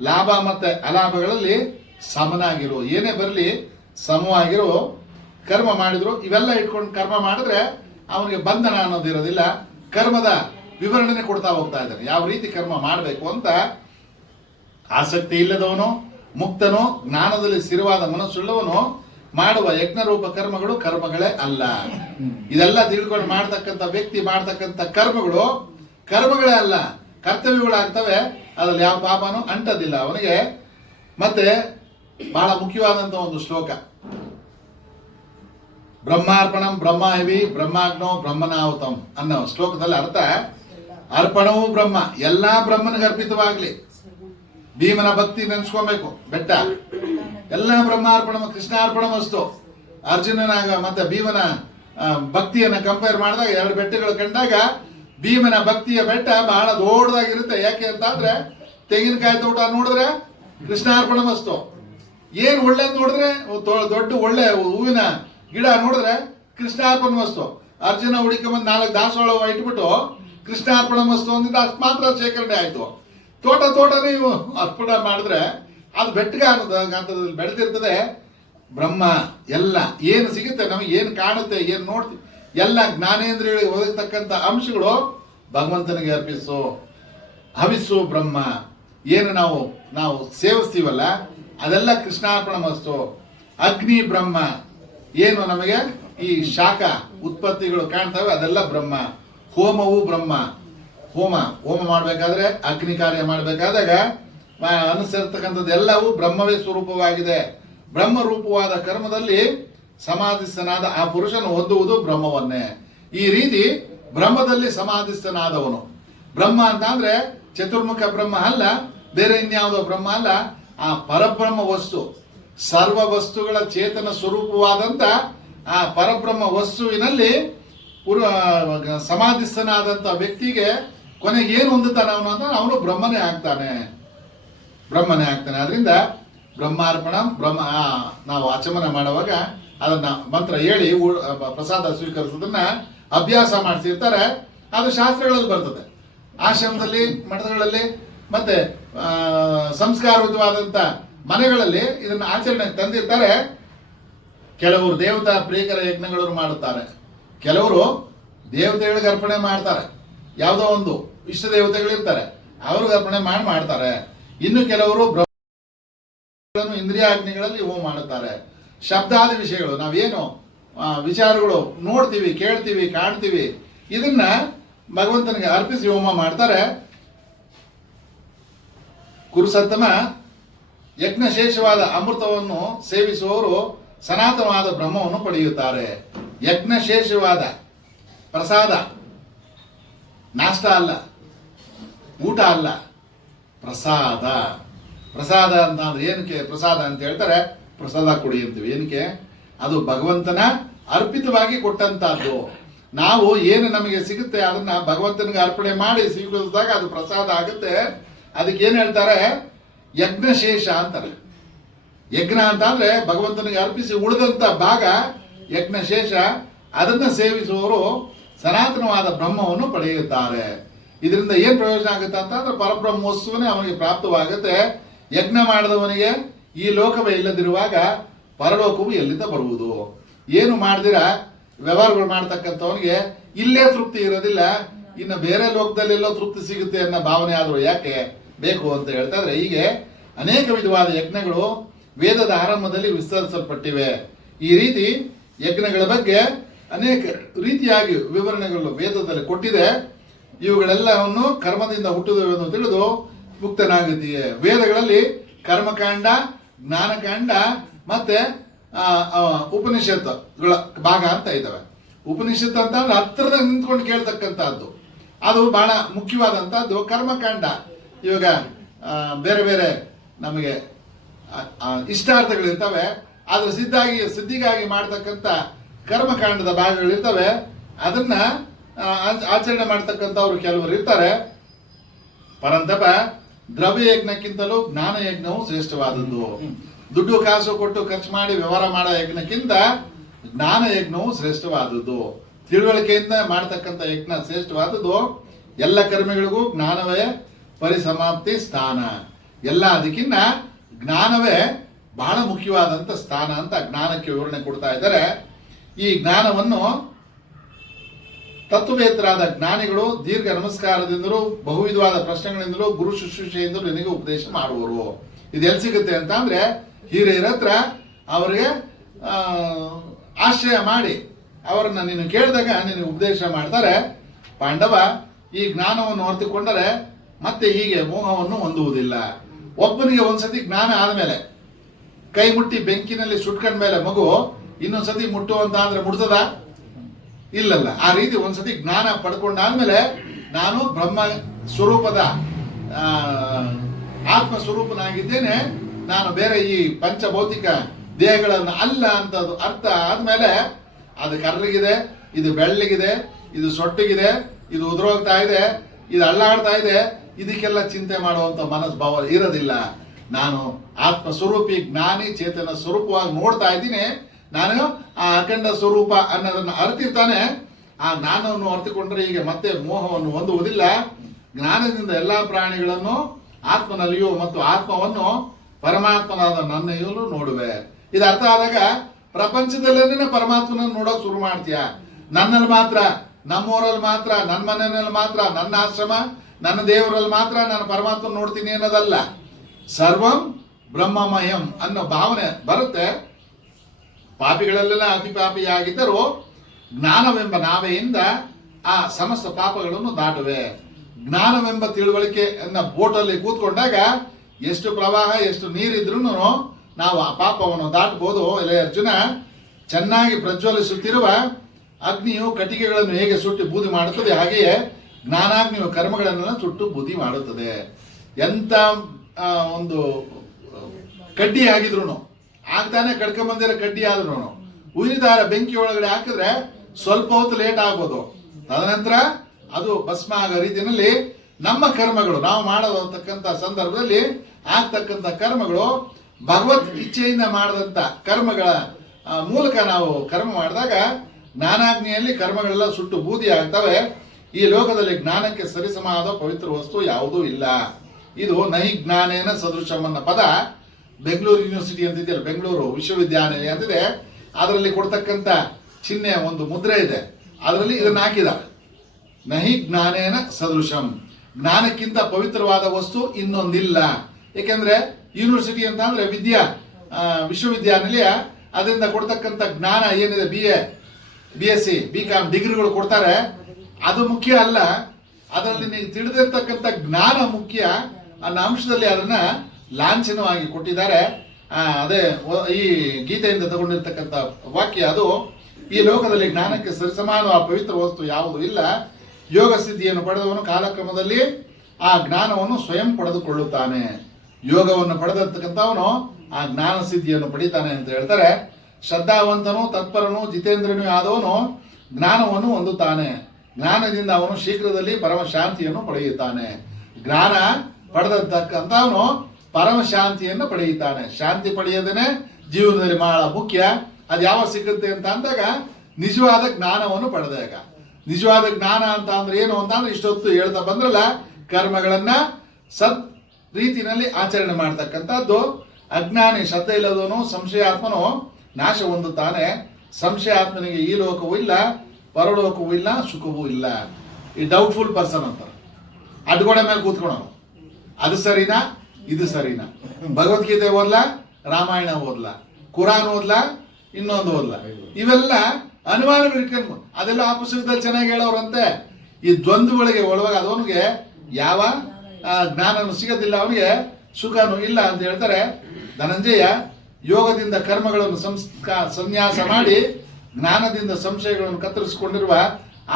ಲಾಭ ಮತ್ತೆ ಅಲಾಭಗಳಲ್ಲಿ ಸಮನಾಗಿರು, ಏನೇ ಬರಲಿ ಸಮವಾಗಿರು. ಕರ್ಮ ಮಾಡಿದ್ರು ಇವೆಲ್ಲ ಇಟ್ಕೊಂಡು ಕರ್ಮ ಮಾಡಿದ್ರೆ ಅವನಿಗೆ ಬಂಧನ ಅನ್ನೋದಿರೋದಿಲ್ಲ. ಕರ್ಮದ ವಿವರಣೆ ಕೊಡ್ತಾ ಹೋಗ್ತಾ ಇದ್ದಾನೆ, ಯಾವ ರೀತಿ ಕರ್ಮ ಮಾಡಬೇಕು ಅಂತ. ಆಸಕ್ತಿ ಇಲ್ಲದವನು, ಮುಕ್ತನು, ಜ್ಞಾನದಲ್ಲಿ ಸ್ಥಿರವಾದ ಮನಸ್ಸುಳ್ಳವನು ಮಾಡುವ ಯಜ್ಞರೂಪ ಕರ್ಮಗಳು ಕರ್ಮಗಳೇ ಅಲ್ಲ. ಇದೆಲ್ಲ ತಿಳ್ಕೊಂಡು ಮಾಡ್ತಕ್ಕಂಥ ವ್ಯಕ್ತಿ ಮಾಡ್ತಕ್ಕಂಥ ಕರ್ಮಗಳೇ ಅಲ್ಲ, ಕರ್ತವ್ಯಗಳಾಗ್ತವೆ. ಅದ್ರಲ್ಲಿ ಯಾವ ಪಾಪನೂ ಅಂಟದಿಲ್ಲ ಅವನಿಗೆ. ಮತ್ತೆ ಬಹಳ ಮುಖ್ಯವಾದಂತ ಒಂದು ಶ್ಲೋಕ, ಬ್ರಹ್ಮಾರ್ಪಣಂ ಬ್ರಹ್ಮಾಹಿ ಬ್ರಹ್ಮಾಗ್ನೋ ಬ್ರಹ್ಮನಾಹುತಂ ಅನ್ನೋ ಶ್ಲೋಕದಲ್ಲಿ ಅರ್ಥ, ಅರ್ಪಣವೂ ಬ್ರಹ್ಮ, ಎಲ್ಲಾ ಬ್ರಹ್ಮನಿಗೆ ಅರ್ಪಿತವಾಗ್ಲಿ. ಭೀಮನ ಭಕ್ತಿ ನೆನ್ಸ್ಕೊಬೇಕು, ಬೆಟ್ಟ ಎಲ್ಲ ಬ್ರಹ್ಮಾರ್ಪಣ ಕೃಷ್ಣಾರ್ಪಣ ವಸ್ತು. ಅರ್ಜುನನಾಗ ಮತ್ತೆ ಭೀಮನ ಭಕ್ತಿಯನ್ನ ಕಂಪೇರ್ ಮಾಡಿದಾಗ ಎರಡು ಬೆಟ್ಟಗಳು ಕಂಡಾಗ ಭೀಮನ ಭಕ್ತಿಯ ಬೆಟ್ಟ ಬಹಳ ದೊಡ್ಡದಾಗಿರುತ್ತೆ. ಯಾಕೆ ಅಂತ ಅಂದ್ರೆ ತೆಂಗಿನಕಾಯಿ ತೋಟ ನೋಡಿದ್ರೆ ಕೃಷ್ಣಾರ್ಪಣ ಮಸ್ತು, ಏನ್ ಒಳ್ಳೇದು ನೋಡಿದ್ರೆ ದೊಡ್ಡ ಒಳ್ಳೆ ಹೂವಿನ ಗಿಡ ನೋಡಿದ್ರೆ ಕೃಷ್ಣಾರ್ಪಣ ಮಸ್ತು. ಅರ್ಜುನ ಹುಡುಕೊಂಬಂದು 4 ದಾಸವಾಳ ಇಟ್ಬಿಟ್ಟು ಕೃಷ್ಣಾರ್ಪಣ ಮಸ್ತು ಅಂದಿದ್ದು ಅಷ್ಟು ಮಾತ್ರ ಶೇಖರಣೆ ಆಯ್ತು. ತೋಟ ನೀವು ಅರ್ಪಣ ಮಾಡಿದ್ರೆ ಅದು ಬೆಟ್ಟಗಾಂತದಲ್ಲಿ ಬೆಳೆದಿರ್ತದೆ. ಬ್ರಹ್ಮ ಎಲ್ಲ ಏನು ಸಿಗುತ್ತೆ ನಮಗೆ, ಏನು ಕಾಣುತ್ತೆ, ಏನು ನೋಡ್ತೀವಿ, ಎಲ್ಲ ಜ್ಞಾನೇಂದ್ರಿಯಗಳಿಗೆ ಒದಗತಕ್ಕಂಥ ಅಂಶಗಳು ಭಗವಂತನಿಗೆ ಹವಿಸ್ಸು ಬ್ರಹ್ಮ. ಏನು ನಾವು ಸೇವಿಸ್ತೀವಲ್ಲ ಅದೆಲ್ಲ ಕೃಷ್ಣಾರ್ಪಣ ಮಸ್ತು. ಅಗ್ನಿ ಬ್ರಹ್ಮ, ಏನು ನಮಗೆ ಈ ಶಾಖ ಉತ್ಪತ್ತಿಗಳು ಕಾಣ್ತವೆ ಅದೆಲ್ಲ ಬ್ರಹ್ಮ. ಹೋಮವು ಬ್ರಹ್ಮ. ಹೋಮ ಮಾಡಬೇಕಾದ್ರೆ ಅಗ್ನಿ ಕಾರ್ಯ ಮಾಡಬೇಕಾದಾಗ ಅನುಸರಿರ್ತಕ್ಕಂಥದ್ದು ಎಲ್ಲವೂ ಬ್ರಹ್ಮವೇ ಸ್ವರೂಪವಾಗಿದೆ. ಬ್ರಹ್ಮ ರೂಪವಾದ ಕರ್ಮದಲ್ಲಿ ಸಮಾಧಿಸ್ಥನಾದ ಆ ಪುರುಷನು ಹೊಂದುವುದು ಬ್ರಹ್ಮವನ್ನೇ. ಈ ರೀತಿ ಬ್ರಹ್ಮದಲ್ಲಿ ಸಮಾಧಿಸ್ಥನಾದವನು ಬ್ರಹ್ಮ ಅಂತ ಅಂದ್ರೆ ಚತುರ್ಮುಖ ಬ್ರಹ್ಮ ಅಲ್ಲ, ಬೇರೆ ಇನ್ಯಾವುದೋ ಬ್ರಹ್ಮ ಅಲ್ಲ, ಆ ಪರಬ್ರಹ್ಮ ವಸ್ತು, ಸರ್ವ ವಸ್ತುಗಳ ಚೇತನ ಸ್ವರೂಪವಾದಂತ ಆ ಪರಬ್ರಹ್ಮ ವಸ್ತುವಿನಲ್ಲಿ ಸಮಾಧಿಸ್ಥನಾದಂತ ವ್ಯಕ್ತಿಗೆ ಕೊನೆಗೆ ಏನು ಹೊಂದುತ್ತಾನೆ ಅವನು ಅಂತ ಅವನು ಬ್ರಹ್ಮನೇ ಆಗ್ತಾನೆ. ಅದರಿಂದ ಬ್ರಹ್ಮಾರ್ಪಣ ನಾವು ಆಚಮನ ಮಾಡುವಾಗ ಅದನ್ನ ಮಂತ್ರ ಹೇಳಿ ಪ್ರಸಾದ ಸ್ವೀಕರಿಸೋದನ್ನ ಅಭ್ಯಾಸ ಮಾಡ್ತಿರ್ತಾರೆ. ಅದು ಶಾಸ್ತ್ರಗಳಲ್ಲಿ ಬರ್ತದೆ. ಆಶ್ರಮದಲ್ಲಿ, ಮಠಗಳಲ್ಲಿ, ಮತ್ತೆ ಸಂಸ್ಕಾರಯುತವಾದಂತ ಮನೆಗಳಲ್ಲಿ ಇದನ್ನ ಆಚರಣೆಗೆ ತಂದಿರ್ತಾರೆ. ಕೆಲವರು ದೇವತಾ ಪ್ರಿಯಕರ ಯಜ್ಞಗಳನ್ನು ಮಾಡುತ್ತಾರೆ, ಕೆಲವರು ದೇವತೆಗಳಿಗೆ ಅರ್ಪಣೆ ಮಾಡ್ತಾರೆ. ಯಾವುದೋ ಒಂದು ಇಷ್ಟ ದೇವತೆಗಳಿರ್ತಾರೆ, ಅವ್ರಿಗೆ ಅರ್ಪಣೆ ಮಾಡ್ತಾರೆ. ಇನ್ನು ಕೆಲವರು ಇಂದ್ರಿಯಾಗ್ನಿಗಳಲ್ಲಿ ಹೋಮ ಮಾಡುತ್ತಾರೆ. ಶಬ್ದಾದಿ ವಿಷಯಗಳು, ನಾವೇನು ವಿಚಾರಗಳು ನೋಡ್ತೀವಿ, ಕೇಳ್ತೀವಿ, ಕಾಣ್ತೀವಿ, ಇದನ್ನ ಭಗವಂತನಿಗೆ ಅರ್ಪಿಸಿ ಹೋಮ ಮಾಡ್ತಾರೆ. ಕುರುಸತ್ತಮ ಯಜ್ಞಶೇಷವಾದ ಅಮೃತವನ್ನು ಸೇವಿಸುವವರು ಸನಾತನವಾದ ಬ್ರಹ್ಮವನ್ನು ಪಡೆಯುತ್ತಾರೆ. ಯಜ್ಞಶೇಷವಾದ ಪ್ರಸಾದ, ನಾಷ್ಟ ಅಲ್ಲ, ಊಟ ಅಲ್ಲ, ಪ್ರಸಾದ ಅಂತ ಅಂದ್ರೆ ಏನಕ್ಕೆ ಪ್ರಸಾದ ಅಂತ ಹೇಳ್ತಾರೆ? ಪ್ರಸಾದ ಕೊಡಿ ಅಂತೀವಿ. ಏನಕ್ಕೆ? ಅದು ಭಗವಂತನ ಅರ್ಪಿತವಾಗಿ ಕೊಟ್ಟಂತಹದ್ದು. ನಾವು ಏನು ನಮಗೆ ಸಿಗುತ್ತೆ ಅದನ್ನ ಭಗವಂತನಿಗೆ ಅರ್ಪಣೆ ಮಾಡಿ ಸ್ವೀಕರಿಸಿದಾಗ ಅದು ಪ್ರಸಾದ ಆಗುತ್ತೆ. ಅದಕ್ಕೆ ಏನ್ ಹೇಳ್ತಾರೆ? ಯಜ್ಞಶೇಷ ಅಂತಾರೆ. ಯಜ್ಞ ಅಂತ ಅಂದ್ರೆ ಭಗವಂತನಿಗೆ ಅರ್ಪಿಸಿ ಉಳಿದಂತ ಭಾಗ ಯಜ್ಞಶೇಷ. ಅದನ್ನ ಸೇವಿಸುವವರು ಸನಾತನವಾದ ಬ್ರಹ್ಮವನ್ನು ಪಡೆಯುತ್ತಾರೆ. ಇದರಿಂದ ಏನ್ ಪ್ರಯೋಜನ ಆಗುತ್ತೆ ಅಂತ ಅಂದ್ರೆ ಪರಬ್ರಹ್ಮ ವಸ್ತುವೇ ಅವನಿಗೆ ಪ್ರಾಪ್ತವಾಗುತ್ತೆ. ಯಜ್ಞ ಮಾಡಿದವನಿಗೆ ಈ ಲೋಕವೇ ಇಲ್ಲದಿರುವಾಗ ಪರಲೋಕವು ಎಲ್ಲಿಂದ ಬರುವುದು? ಏನು ಮಾಡ್ದಿರ ವ್ಯವಹಾರಗಳು ಮಾಡ್ತಕ್ಕಂಥವನಿಗೆ ಇಲ್ಲೇ ತೃಪ್ತಿ ಇರೋದಿಲ್ಲ, ಇನ್ನು ಬೇರೆ ಲೋಕದಲ್ಲೆಲ್ಲೋ ತೃಪ್ತಿ ಸಿಗುತ್ತೆ ಅನ್ನೋ ಭಾವನೆ ಆದರೂ ಯಾಕೆ ಬೇಕು ಅಂತ ಹೇಳ್ತಾ ಇದ್ರೆ, ಹೀಗೆ ಅನೇಕ ವಿಧವಾದ ಯಜ್ಞಗಳು ವೇದದ ಆರಂಭದಲ್ಲಿ ವಿಸ್ತರಿಸಲ್ಪಟ್ಟಿವೆ. ಈ ರೀತಿ ಯಜ್ಞಗಳ ಬಗ್ಗೆ ಅನೇಕ ರೀತಿಯಾಗಿ ವಿವರಣೆಗಳು ವೇದದಲ್ಲಿ ಕೊಟ್ಟಿದೆ. ಇವುಗಳೆಲ್ಲವನ್ನು ಕರ್ಮದಿಂದ ಹುಟ್ಟಿದವೆಂದು ತಿಳಿದು ಮುಕ್ತನಾಗುತ್ತೀಯೆ. ವೇದಗಳಲ್ಲಿ ಕರ್ಮಕಾಂಡ, ಜ್ಞಾನಕಾಂಡ ಮತ್ತೆ ಉಪನಿಷತ್ತುಗಳ ಭಾಗ ಅಂತ ಇದ್ದಾವೆ. ಉಪನಿಷತ್ ಅಂತ ಅಂದ್ರೆ ಹತ್ತಿರದ ನಿಂತ್ಕೊಂಡು ಕೇಳ್ತಕ್ಕಂಥದ್ದು, ಅದು ಬಹಳ ಮುಖ್ಯವಾದಂತಹದ್ದು. ಕರ್ಮಕಾಂಡ ಇವಾಗ ಬೇರೆ ಬೇರೆ ನಮಗೆ ಇಷ್ಟಾರ್ಥಗಳಿರ್ತವೆ, ಆದ್ರೆ ಸಿದ್ಧಿಗಾಗಿ ಮಾಡ್ತಕ್ಕಂಥ ಕರ್ಮಕಾಂಡದ ಭಾಗಗಳಿರ್ತವೆ. ಅದನ್ನ ಆಚರಣೆ ಮಾಡ್ತಕ್ಕಂಥವ್ರು ಕೆಲವರು ಇರ್ತಾರೆ. ಪರಂತಪ ದ್ರವ್ಯ ಯಜ್ಞಕ್ಕಿಂತಲೂ ಜ್ಞಾನ ಯಜ್ಞವು ಶ್ರೇಷ್ಠವಾದದ್ದು. ದುಡ್ಡು ಕಾಸು ಕೊಟ್ಟು ಖರ್ಚು ಮಾಡಿ ವ್ಯವಹಾರ ಮಾಡೋ ಯಜ್ಞಕ್ಕಿಂತ ಜ್ಞಾನ ಯಜ್ಞವು ಶ್ರೇಷ್ಠವಾದದ್ದು. ತಿಳುವಳಿಕೆಯಿಂದ ಮಾಡ್ತಕ್ಕಂಥ ಯಜ್ಞ ಶ್ರೇಷ್ಠವಾದದ್ದು. ಎಲ್ಲ ಕರ್ಮಗಳಿಗೂ ಜ್ಞಾನವೇ ಪರಿಸಮಾಪ್ತಿ ಸ್ಥಾನ. ಎಲ್ಲ ಅದಕ್ಕಿಂತ ಜ್ಞಾನವೇ ಬಹಳ ಮುಖ್ಯವಾದಂತ ಸ್ಥಾನ ಅಂತ ಜ್ಞಾನಕ್ಕೆ ವಿವರಣೆ ಕೊಡ್ತಾ ಇದ್ದಾರೆ. ಈ ಜ್ಞಾನವನ್ನು ತತ್ವವೇತ್ತರಾದ ಜ್ಞಾನಿಗಳು ದೀರ್ಘ ನಮಸ್ಕಾರದಿಂದಲೂ ಬಹುವಿಧವಾದ ಪ್ರಶ್ನೆಗಳಿಂದಲೂ ಗುರು ಶುಶ್ರೂಷೆಯಿಂದಲೂ ನಿನಗೆ ಉಪದೇಶ ಮಾಡುವರು. ಇದು ಎಲ್ಲಿ ಸಿಗುತ್ತೆ ಅಂತ ಅಂದ್ರೆ ಹಿರಿಯರ ಹತ್ರ ಅವರಿಗೆ ಆಶ್ರಯ ಮಾಡಿ ಅವರನ್ನ ನೀನು ಕೇಳಿದಾಗ ನಿನಗೆ ಉಪದೇಶ ಮಾಡ್ತಾರೆ. ಪಾಂಡವ ಈ ಜ್ಞಾನವನ್ನು ಅರ್ಥಕೊಂಡರೆ ಮತ್ತೆ ಹೀಗೆ ಮೋಹವನ್ನು ಹೊಂದುವುದಿಲ್ಲ. ಒಬ್ಬನಿಗೆ ಒಂದ್ಸತಿ ಜ್ಞಾನ ಆದ್ಮೇಲೆ ಕೈ ಮುಟ್ಟಿ ಬೆಂಕಿನಲ್ಲಿ ಸುಟ್ಕೊಂಡ ಮೇಲೆ ಮಗು ಇನ್ನೊಂದ್ಸತಿ ಮುಟ್ಟುವಂತ ಅಂದ್ರೆ ಮುಡ್ತದ? ಇಲ್ಲಲ್ಲ. ಆ ರೀತಿ ಒಂದ್ಸತಿ ಜ್ಞಾನ ಪಡ್ಕೊಂಡಾದ್ಮೇಲೆ ನಾನು ಬ್ರಹ್ಮ ಸ್ವರೂಪದ ಆತ್ಮ ಸ್ವರೂಪನಾಗಿದ್ದೇನೆ, ನಾನು ಬೇರೆ ಈ ಪಂಚಭೌತಿಕ ದೇಹಗಳನ್ನು ಅಲ್ಲ ಅಂತದ್ದು ಅರ್ಥ ಆದ್ಮೇಲೆ ಅದು ಕರ್ರಗಿದೆ, ಇದು ಬೆಳ್ಳಗಿದೆ, ಇದು ಸೊಟ್ಟಿಗಿದೆ, ಇದು ಉದುರೋಗ್ತಾ ಇದೆ, ಇದು ಅಳ್ಳಾಡ್ತಾ ಇದೆ, ಇದಕ್ಕೆಲ್ಲ ಚಿಂತೆ ಮಾಡುವಂತ ಮನಸ್ಭಾವ ಇರೋದಿಲ್ಲ. ನಾನು ಆತ್ಮ ಸ್ವರೂಪಿ ಜ್ಞಾನಿ ಚೇತನ ಸ್ವರೂಪವಾಗಿ ನೋಡ್ತಾ ಇದ್ದೀನಿ. ನಾನು ಆ ಅಖಂಡ ಸ್ವರೂಪ ಅನ್ನೋದನ್ನ ಅರಿತಿರ್ತಾನೆ. ಆ ಜ್ಞಾನವನ್ನು ಅರಿತುಕೊಂಡ್ರೆ ಈಗ ಮತ್ತೆ ಮೋಹವನ್ನು ಹೊಂದುವುದಿಲ್ಲ. ಜ್ಞಾನದಿಂದ ಎಲ್ಲಾ ಪ್ರಾಣಿಗಳನ್ನು ಆತ್ಮನಲ್ಲಿಯೂ ಮತ್ತು ಆತ್ಮವನ್ನು ಪರಮಾತ್ಮನಾದ ನನ್ನೆಯಲ್ಲೂ ನೋಡುವೆ. ಇದು ಅರ್ಥ ಆದಾಗ ಪ್ರಪಂಚದಲ್ಲೇನೆ ಪರಮಾತ್ಮನನ್ನು ನೋಡೋಕೆ ಶುರು ಮಾಡ್ತೀಯ. ನನ್ನಲ್ಲಿ ಮಾತ್ರ, ನಮ್ಮೂರಲ್ಲಿ ಮಾತ್ರ, ನನ್ನ ಮನೆಯಲ್ಲಿ ಮಾತ್ರ, ನನ್ನ ಆಶ್ರಮ, ನನ್ನ ದೇವರಲ್ಲಿ ಮಾತ್ರ ನಾನು ಪರಮಾತ್ಮ ನೋಡ್ತೀನಿ ಅನ್ನೋದಲ್ಲ. ಸರ್ವಂ ಬ್ರಹ್ಮಮಯಂ ಅನ್ನೋ ಭಾವನೆ ಬರುತ್ತೆ. ಪಾಪಿಗಳಲ್ಲೆಲ್ಲ ಅತಿ ಪಾಪಿಯಾಗಿದ್ದರೂ ಜ್ಞಾನವೆಂಬ ನಾವೆಯಿಂದ ಆ ಸಮಸ್ತ ಪಾಪಗಳನ್ನು ದಾಟುವೆ. ಜ್ಞಾನವೆಂಬ ತಿಳುವಳಿಕೆ ಅನ್ನ ಬೋಟಲ್ಲಿ ಕೂತ್ಕೊಂಡಾಗ ಎಷ್ಟು ಪ್ರವಾಹ, ಎಷ್ಟು ನೀರಿದ್ರೂ ನಾವು ಆ ಪಾಪವನ್ನು ದಾಟಬಹುದು. ಎಲೆ ಅರ್ಜುನ, ಚೆನ್ನಾಗಿ ಪ್ರಜ್ವಲಿಸುತ್ತಿರುವ ಅಗ್ನಿಯು ಕಟ್ಟಿಗೆಗಳನ್ನು ಹೇಗೆ ಸುಟ್ಟು ಬೂದಿ ಮಾಡುತ್ತದೆ, ಹಾಗೆಯೇ ಜ್ಞಾನಾಗ್ನಿಯು ಕರ್ಮಗಳನ್ನೆಲ್ಲ ಸುಟ್ಟು ಬೂದಿ ಮಾಡುತ್ತದೆ. ಎಂತ ಒಂದು ಕಡ್ಡಿ ಆಗಿದ್ರು ಆಗ್ತಾನೆ ಕಡ್ಕೊಂಬಂದಿರೋ ಕಡ್ಡಿ ಆದ್ರೂ ಉರಿದಾರ ಬೆಂಕಿ ಒಳಗಡೆ ಹಾಕಿದ್ರೆ ಸ್ವಲ್ಪ ಹೊತ್ತು ಲೇಟ್ ಆಗ್ಬೋದು, ತದನಂತರ ಅದು ಭಸ್ಮ ಆಗೋ ರೀತಿಯಲ್ಲಿ ನಮ್ಮ ಕರ್ಮಗಳು, ನಾವು ಮಾಡತಕ್ಕಂಥ ಸಂದರ್ಭದಲ್ಲಿ ಆಗ್ತಕ್ಕಂಥ ಕರ್ಮಗಳು ಭಗವತ್ ಇಚ್ಛೆಯಿಂದ ಮಾಡಿದಂಥ ಕರ್ಮಗಳ ಮೂಲಕ ನಾವು ಕರ್ಮ ಮಾಡಿದಾಗ ಜ್ಞಾನಾಗ್ನಿಯಲ್ಲಿ ಕರ್ಮಗಳೆಲ್ಲ ಸುಟ್ಟು ಬೂದಿ ಆಗ್ತವೆ. ಈ ಲೋಕದಲ್ಲಿ ಜ್ಞಾನಕ್ಕೆ ಸರಿಸಮಾದ ಪವಿತ್ರ ವಸ್ತು ಯಾವುದೂ ಇಲ್ಲ. ಇದು ನಹಿ ಜ್ಞಾನೇನ ಸದೃಶಂ ಅನ್ನೋ ಪದ ಬೆಂಗಳೂರು ಯೂನಿವರ್ಸಿಟಿ ಅಂತಿದೆಯಲ್ಲ, ಬೆಂಗಳೂರು ವಿಶ್ವವಿದ್ಯಾನಿಲಯ ಅಂತಿದೆ, ಅದರಲ್ಲಿ ಕೊಡ್ತಕ್ಕಂಥ ಚಿಹ್ನೆ ಒಂದು ಮುದ್ರೆ ಇದೆ, ಅದರಲ್ಲಿ ಇದನ್ನ ಹಾಕಿದ್ದಾರೆ. ನಹಿ ಜ್ಞಾನೇನ ಸದೃಶಂ, ಜ್ಞಾನಕ್ಕಿಂತ ಪವಿತ್ರವಾದ ವಸ್ತು ಇನ್ನೊಂದಿಲ್ಲ. ಏಕೆಂದ್ರೆ ಯೂನಿವರ್ಸಿಟಿ ಅಂತ ಅಂದ್ರೆ ವಿಶ್ವವಿದ್ಯಾನಿಲಯ, ಅದರಿಂದ ಕೊಡ್ತಕ್ಕಂಥ ಜ್ಞಾನ ಏನಿದೆ, BSc BCom ಡಿಗ್ರಿಗಳು ಕೊಡ್ತಾರೆ, ಅದು ಮುಖ್ಯ ಅಲ್ಲ. ಅದರಲ್ಲಿ ನೀವು ತಿಳಿದಿರ್ತಕ್ಕಂಥ ಜ್ಞಾನ ಮುಖ್ಯ ಅನ್ನೋ ಅಂಶದಲ್ಲಿ ಅದನ್ನ ಲಾಂಛನವಾಗಿ ಕೊಟ್ಟಿದ್ದಾರೆ. ಅದೇ ಈ ಗೀತೆಯಿಂದ ತಗೊಂಡಿರ್ತಕ್ಕಂಥ ವಾಕ್ಯ ಅದು. ಈ ಲೋಕದಲ್ಲಿ ಜ್ಞಾನಕ್ಕೆ ಸರಿಸಮಾನ ಪವಿತ್ರ ವಸ್ತು ಯಾವುದು ಇಲ್ಲ. ಯೋಗ ಸಿದ್ಧಿಯನ್ನು ಪಡೆದವನು ಕಾಲಕ್ರಮದಲ್ಲಿ ಆ ಜ್ಞಾನವನ್ನು ಸ್ವಯಂ ಪಡೆದುಕೊಳ್ಳುತ್ತಾನೆ. ಯೋಗವನ್ನು ಪಡೆದಿರ್ತಕ್ಕಂಥವನು ಆ ಜ್ಞಾನ ಸಿದ್ಧಿಯನ್ನು ಪಡಿತಾನೆ ಅಂತ ಹೇಳ್ತಾರೆ. ಶ್ರದ್ಧಾವಂತನು, ತತ್ಪರನು, ಜಿತೇಂದ್ರನು ಆದವನು ಜ್ಞಾನವನ್ನು ಹೊಂದುತ್ತಾನೆ. ಜ್ಞಾನದಿಂದ ಅವನು ಶೀಘ್ರದಲ್ಲಿ ಪರಮ ಶಾಂತಿಯನ್ನು ಪಡೆಯುತ್ತಾನೆ. ಜ್ಞಾನ ಪಡೆದತಕ್ಕಂಥವನು ಪರಮ ಶಾಂತಿಯನ್ನು ಪಡೆಯುತ್ತಾನೆ. ಶಾಂತಿ ಪಡೆಯೋದೇನೆ ಜೀವನದಲ್ಲಿ ಬಹಳ ಮುಖ್ಯ. ಅದು ಯಾವಾಗ ಸಿಗುತ್ತೆ ಅಂತ ಅಂದಾಗ ನಿಜವಾದ ಜ್ಞಾನವನ್ನು ಪಡೆದಾಗ. ನಿಜವಾದ ಜ್ಞಾನ ಅಂತ ಅಂದ್ರೆ ಏನು ಅಂತ ಅಂದ್ರೆ ಇಷ್ಟೊತ್ತು ಹೇಳ್ತಾ ಬಂದ್ರಲ್ಲ, ಕರ್ಮಗಳನ್ನ ಸತ್ ರೀತಿಯಲ್ಲಿ ಆಚರಣೆ ಮಾಡ್ತಕ್ಕಂಥದ್ದು. ಅಜ್ಞಾನಿ ಶ್ರದ್ಧೆ ಇಲ್ಲದವನು ಸಂಶಯಾತ್ಮನು ನಾಶ ಹೊಂದುತ್ತಾನೆ. ಸಂಶಯಾತ್ಮನಿಗೆ ಈ ಲೋಕವೂ ಇಲ್ಲ, ಪರಲೋಕವೂ ಇಲ್ಲ, ಸುಖವೂ ಇಲ್ಲ. ಈ ಡೌಟ್ಫುಲ್ ಪರ್ಸನ್ ಅಂತಾರೆ. ಅಡ್ಗೋಡೆ ಮೇಲೆ ಕೂತ್ಕೊಳೋನು, ಅದು ಸರಿನಾ, ಇದು ಸರಿನಾ, ಭಗವದ್ಗೀತೆ ಓದ್ಲಾ, ರಾಮಾಯಣ ಓದ್ಲಾ, ಕುರಾನ್ ಓದ್ಲಾ, ಇನ್ನೊಂದು ಓದ್ಲಾ, ಇವೆಲ್ಲ ಅನುಮಾನಗಳು ಇಟ್ಕೊಂಡು ಅದೆಲ್ಲ ಆ ಪುಸ್ತಕದಲ್ಲಿ ಚೆನ್ನಾಗಿ ಹೇಳೋರಂತೆ. ಈ ದ್ವಂದ್ವಗಳಿಗೆ ಒಳವಾಗ ಅದವನಿಗೆ ಯಾವ ಜ್ಞಾನನು ಸಿಗೋದಿಲ್ಲ, ಅವನಿಗೆ ಸುಖನೂ ಇಲ್ಲ ಅಂತ ಹೇಳ್ತಾರೆ. ಧನಂಜಯ ಯೋಗದಿಂದ ಕರ್ಮಗಳನ್ನು ಸನ್ಯಾಸ ಮಾಡಿ ಜ್ಞಾನದಿಂದ ಸಂಶಯಗಳನ್ನು ಕತ್ತರಿಸಿಕೊಂಡಿರುವ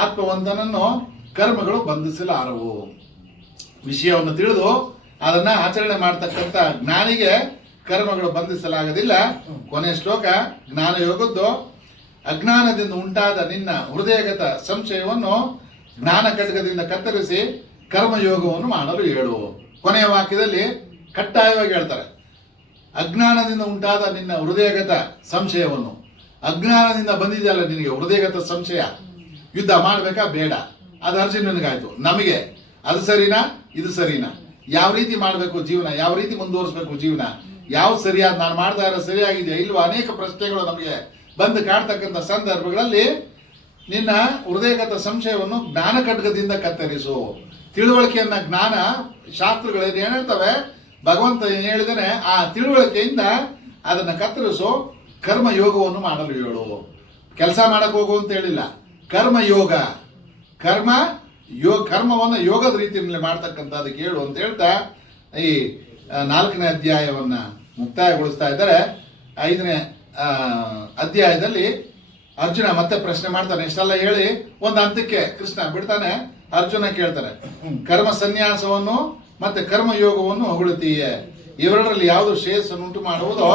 ಆತ್ಮವಂತನನ್ನು ಕರ್ಮಗಳು ಬಂಧಿಸಲಾರವು. ವಿಷಯವನ್ನು ತಿಳಿದು ಅದನ್ನ ಆಚರಣೆ ಮಾಡ್ತಕ್ಕಂಥ ಜ್ಞಾನಿಗೆ ಕರ್ಮಗಳು ಬಂಧಿಸಲಾಗದಿಲ್ಲ. ಕೊನೆ ಶ್ಲೋಕ ಜ್ಞಾನ ಯೋಗದ್ದು. ಅಜ್ಞಾನದಿಂದ ಉಂಟಾದ ನಿನ್ನ ಹೃದಯಗತ ಸಂಶಯವನ್ನು ಜ್ಞಾನ ಖಡ್ಗದಿಂದ ಕತ್ತರಿಸಿ ಕರ್ಮಯೋಗವನ್ನು ಮಾಡಲು ಹೇಳು. ಕೊನೆಯ ವಾಕ್ಯದಲ್ಲಿ ಕಡ್ಡಾಯವಾಗಿ ಹೇಳ್ತಾರೆ, ಅಜ್ಞಾನದಿಂದ ಉಂಟಾದ ನಿನ್ನ ಹೃದಯಗತ ಸಂಶಯವನ್ನು. ಅಜ್ಞಾನದಿಂದ ಬಂದಿದೆಯಲ್ಲ ನಿನಗೆ ಹೃದಯಗತ ಸಂಶಯ, ಯುದ್ಧ ಮಾಡಬೇಕಾ ಬೇಡ, ಅದು ಅರ್ಜುನನಿಗಾಯ್ತು. ನಮಗೆ ಅದು ಸರಿನಾ, ಇದು ಸರಿನಾ, ಯಾವ ರೀತಿ ಮಾಡಬೇಕು ಜೀವನ, ಯಾವ ರೀತಿ ಮುಂದುವರಿಸಬೇಕು ಜೀವನ, ಯಾವ್ದು ಸರಿಯಾದ, ನಾನು ಮಾಡ್ತಾ ಇರೋ ಸರಿಯಾಗಿದೆಯಾ ಇಲ್ವಾ, ಅನೇಕ ಪ್ರಶ್ನೆಗಳು ನಮಗೆ ಬಂದು ಕಾಡ್ತಕ್ಕಂಥ ಸಂದರ್ಭಗಳಲ್ಲಿ ನಿನ್ನ ಹೃದಯಗತ ಸಂಶಯವನ್ನು ಜ್ಞಾನ ಖಡ್ಗದಿಂದ ಕತ್ತರಿಸು. ತಿಳುವಳಿಕೆಯನ್ನ ಜ್ಞಾನ ಶಾಸ್ತ್ರಗಳೇನು ಹೇಳ್ತವೆ, ಭಗವಂತ ಏನು ಹೇಳಿದಾನೆ ಆ ತಿಳುವಳಿಕೆಯಿಂದ ಅದನ್ನ ಕತ್ತರಿಸು. ಕರ್ಮ ಯೋಗವನ್ನು ಮಾಡಲು ಹೇಳು. ಕೆಲಸ ಮಾಡಕ್ ಹೋಗು ಅಂತ ಹೇಳಿಲ್ಲ, ಕರ್ಮ ಯೋಗ, ಕರ್ಮವನ್ನು ಯೋಗದ ರೀತಿಯಲ್ಲಿ ಮಾಡ್ತಕ್ಕಂಥದಕ್ಕೆ ಹೇಳು ಅಂತ ಹೇಳ್ತಾ ಈ 4ನೇ ಅಧ್ಯಾಯವನ್ನ ಮುಕ್ತಾಯಗೊಳಿಸ್ತಾ ಇದ್ದಾರೆ. 5ನೇ ಅಧ್ಯಾಯದಲ್ಲಿ ಅರ್ಜುನ ಮತ್ತೆ ಪ್ರಶ್ನೆ ಮಾಡ್ತಾನೆ. ಇಷ್ಟೆಲ್ಲ ಹೇಳಿ ಒಂದು ಹಂತಕ್ಕೆ ಕೃಷ್ಣ ಬಿಡ್ತಾನೆ. ಅರ್ಜುನ ಕೇಳ್ತಾನೆ, ಕರ್ಮ ಸನ್ಯಾಸವನ್ನು ಮತ್ತೆ ಕರ್ಮ ಯೋಗವನ್ನು ಹೊಗಳುತ್ತೀಯೇ, ಇವೆರಡರಲ್ಲಿ ಯಾವುದು ಶ್ರೇಯಸ್ಸನ್ನುಂಟು ಮಾಡುವುದೋ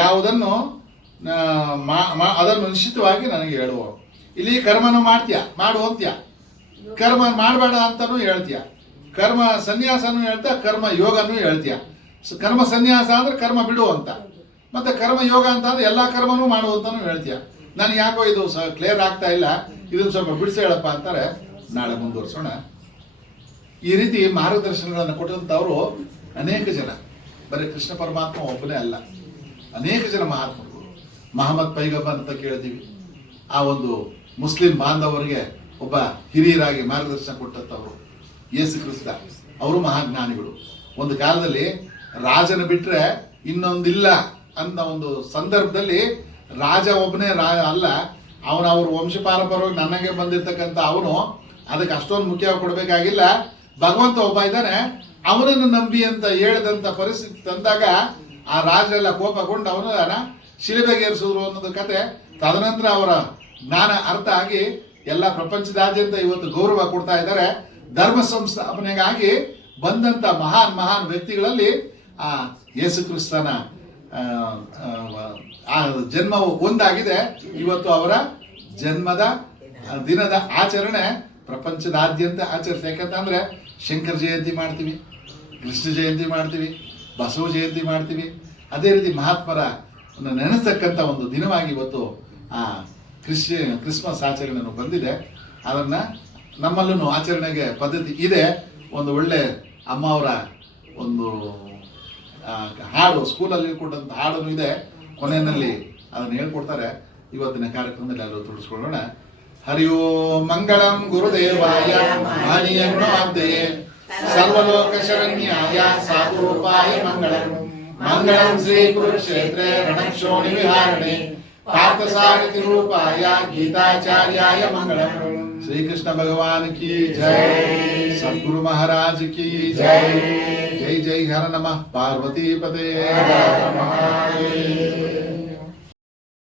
ಯಾವುದನ್ನು ಅದನ್ನು ನಿಶ್ಚಿತವಾಗಿ ನನಗೆ ಹೇಳುವ. ಇಲ್ಲಿ ಕರ್ಮನು ಮಾಡ್ತೀಯ, ಮಾಡು ಅಂತ್ಯ, ಕರ್ಮ ಮಾಡಬೇಡ ಅಂತಾನು ಹೇಳ್ತೀಯ, ಕರ್ಮ ಸನ್ಯಾಸನೂ ಹೇಳ್ತಾ ಕರ್ಮ ಯೋಗನೂ ಹೇಳ್ತೀಯ. ಕರ್ಮ ಸನ್ಯಾಸ ಅಂದ್ರೆ ಕರ್ಮ ಬಿಡು ಅಂತ, ಮತ್ತೆ ಕರ್ಮ ಯೋಗ ಅಂತ ಅಂದ್ರೆ ಎಲ್ಲಾ ಕರ್ಮನೂ ಮಾಡುವಂತಾನು ಹೇಳ್ತೀಯ. ನನಗೆ ಯಾಕೋ ಇದು ಕ್ಲಿಯರ್ ಆಗ್ತಾ ಇಲ್ಲ, ಇದನ್ನು ಸ್ವಲ್ಪ ಬಿಡಿಸಿ ಹೇಳಪ್ಪ ಅಂತಾರೆ. ನಾಳೆ ಮುಂದುವರ್ಸೋಣ. ಈ ರೀತಿ ಮಾರ್ಗದರ್ಶನಗಳನ್ನು ಕೊಟ್ಟಂತವರು ಅನೇಕ ಜನ, ಬರೀ ಕೃಷ್ಣ ಪರಮಾತ್ಮ ಒಬ್ಬನೇ ಅಲ್ಲ, ಅನೇಕ ಜನ ಮಹಾತ್ಮರು. ಮಹಮ್ಮದ್ ಪೈಗಂಬರ್ ಅಂತ ಕೇಳ್ತೀವಿ, ಆ ಒಂದು ಮುಸ್ಲಿಂ ಬಾಂಧವರಿಗೆ ಒಬ್ಬ ಹಿರಿಯರಾಗಿ ಮಾರ್ಗದರ್ಶನ ಕೊಟ್ಟಂತವರು. ಯೇಸು ಕ್ರಿಸ್ತ ಅವರು ಮಹಾಜ್ಞಾನಿಗಳು. ಒಂದು ಕಾಲದಲ್ಲಿ ರಾಜನ ಬಿಟ್ರೆ ಇನ್ನೊಂದಿಲ್ಲ ಅನ್ನೋ ಒಂದು ಸಂದರ್ಭದಲ್ಲಿ ರಾಜ ಒಬ್ಬನೇ ಅಲ್ಲ, ಅವ್ರ ವಂಶ ಪಾರಂಪರ್ಯವಾಗಿ ನನಗೆ ಬಂದಿರ್ತಕ್ಕಂಥ ಅವನು ಅದಕ್ಕೆ ಅಷ್ಟೊಂದು ಮುಖ್ಯವಾಗಿ ಕೊಡಬೇಕಾಗಿಲ್ಲ. ಭಗವಂತ ಒಬ್ಬ ಇದ್ದಾನೆ, ಅವನನ್ನು ನಂಬಿ ಅಂತ ಹೇಳಿದಂಥ ಪರಿಸ್ಥಿತಿ ತಂದಾಗ ಆ ರಾಜ ಎಲ್ಲ ಕೋಪಗೊಂಡು ಅವನ ಶಿಲೆಬೆಗೇರಿಸಿದ್ರು ಅನ್ನೋದು ಕತೆ. ತದನಂತರ ಅವರ ಜ್ಞಾನ ಅರ್ಥ ಆಗಿ ಎಲ್ಲ ಪ್ರಪಂಚದಾದ್ಯಂತ ಇವತ್ತು ಗೌರವ ಕೊಡ್ತಾ ಇದ್ದಾರೆ. ಧರ್ಮ ಸಂಸ್ಥಾಪನೆಗಾಗಿ ಬಂದಂತ ಮಹಾನ್ ವ್ಯಕ್ತಿಗಳಲ್ಲಿ ಆ ಯೇಸು ಕ್ರಿಸ್ತನ ಆ ಜನ್ಮವು ಒಂದಾಗಿದೆ. ಇವತ್ತು ಅವರ ಜನ್ಮದ ದಿನದ ಆಚರಣೆ ಪ್ರಪಂಚದಾದ್ಯಂತ ಆಚರಿಸ್ತಾರೆ. ಯಾಕಂತಂದ್ರೆ ಶಂಕರ ಜಯಂತಿ ಮಾಡ್ತೀವಿ, ಕೃಷ್ಣ ಜಯಂತಿ ಮಾಡ್ತೀವಿ, ಬಸವ ಜಯಂತಿ ಮಾಡ್ತೀವಿ. ಅದೇ ರೀತಿ ಮಹಾತ್ಮರ ನೆನೆಸ್ತಕ್ಕಂಥ ಒಂದು ದಿನವಾಗಿ ಇವತ್ತು ಆ ಕ್ರಿಸ್ಮಸ್ ಆಚರಣೆಯನ್ನು ಬಂದಿದೆ. ಅದನ್ನು ನಮ್ಮಲ್ಲೂ ಆಚರಣೆಗೆ ಪದ್ಧತಿ ಇದೆ. ಒಂದು ಒಳ್ಳೆ ಅಮ್ಮ ಅವರ ಒಂದು ಹಾಡು ಸ್ಕೂಲಲ್ಲಿ ಹೇಳ್ಕೊಟ್ಟಂಥ ಹಾಡನ್ನು ಇದೆ, ಕೊನೆಯಲ್ಲಿ ಅದನ್ನು ಹೇಳ್ಕೊಡ್ತಾರೆ. ಇವತ್ತಿನ ಕಾರ್ಯಕ್ರಮದಲ್ಲಿ ಎಲ್ಲರೂ ತಿಳಿಸ್ಕೊಳ್ಳೋಣ. ಹರಿಯೋ ಮಂಗಳಂ ಗುರುದೇವಾಯ ಮಹನೀಯಗುಣಾಬ್ಧಯೇ ಸರ್ವಲೋಕ ಶರಣ್ಯಾಯ ಸಾಧುರೂಪಾಯ ಮಂಗಳಂ ಮಂಗಳಂ ಶ್ರೀ ಕುರುಕ್ಷೇತ್ರೇ ರಣಕ್ಷೋಣಿ ವಿಹಾರಣೆ ಪಾರ್ಥಸಾರಥಿ ರೂಪಾಯ ಗೀತಾಚಾರ್ಯಾಯ ಮಂಗಳಂ. ಶ್ರೀಕೃಷ್ಣ ಭಗವಾನ್ की जय, सद्गुरु महाराज की जय. जय जय हर नमः पार्वती पते.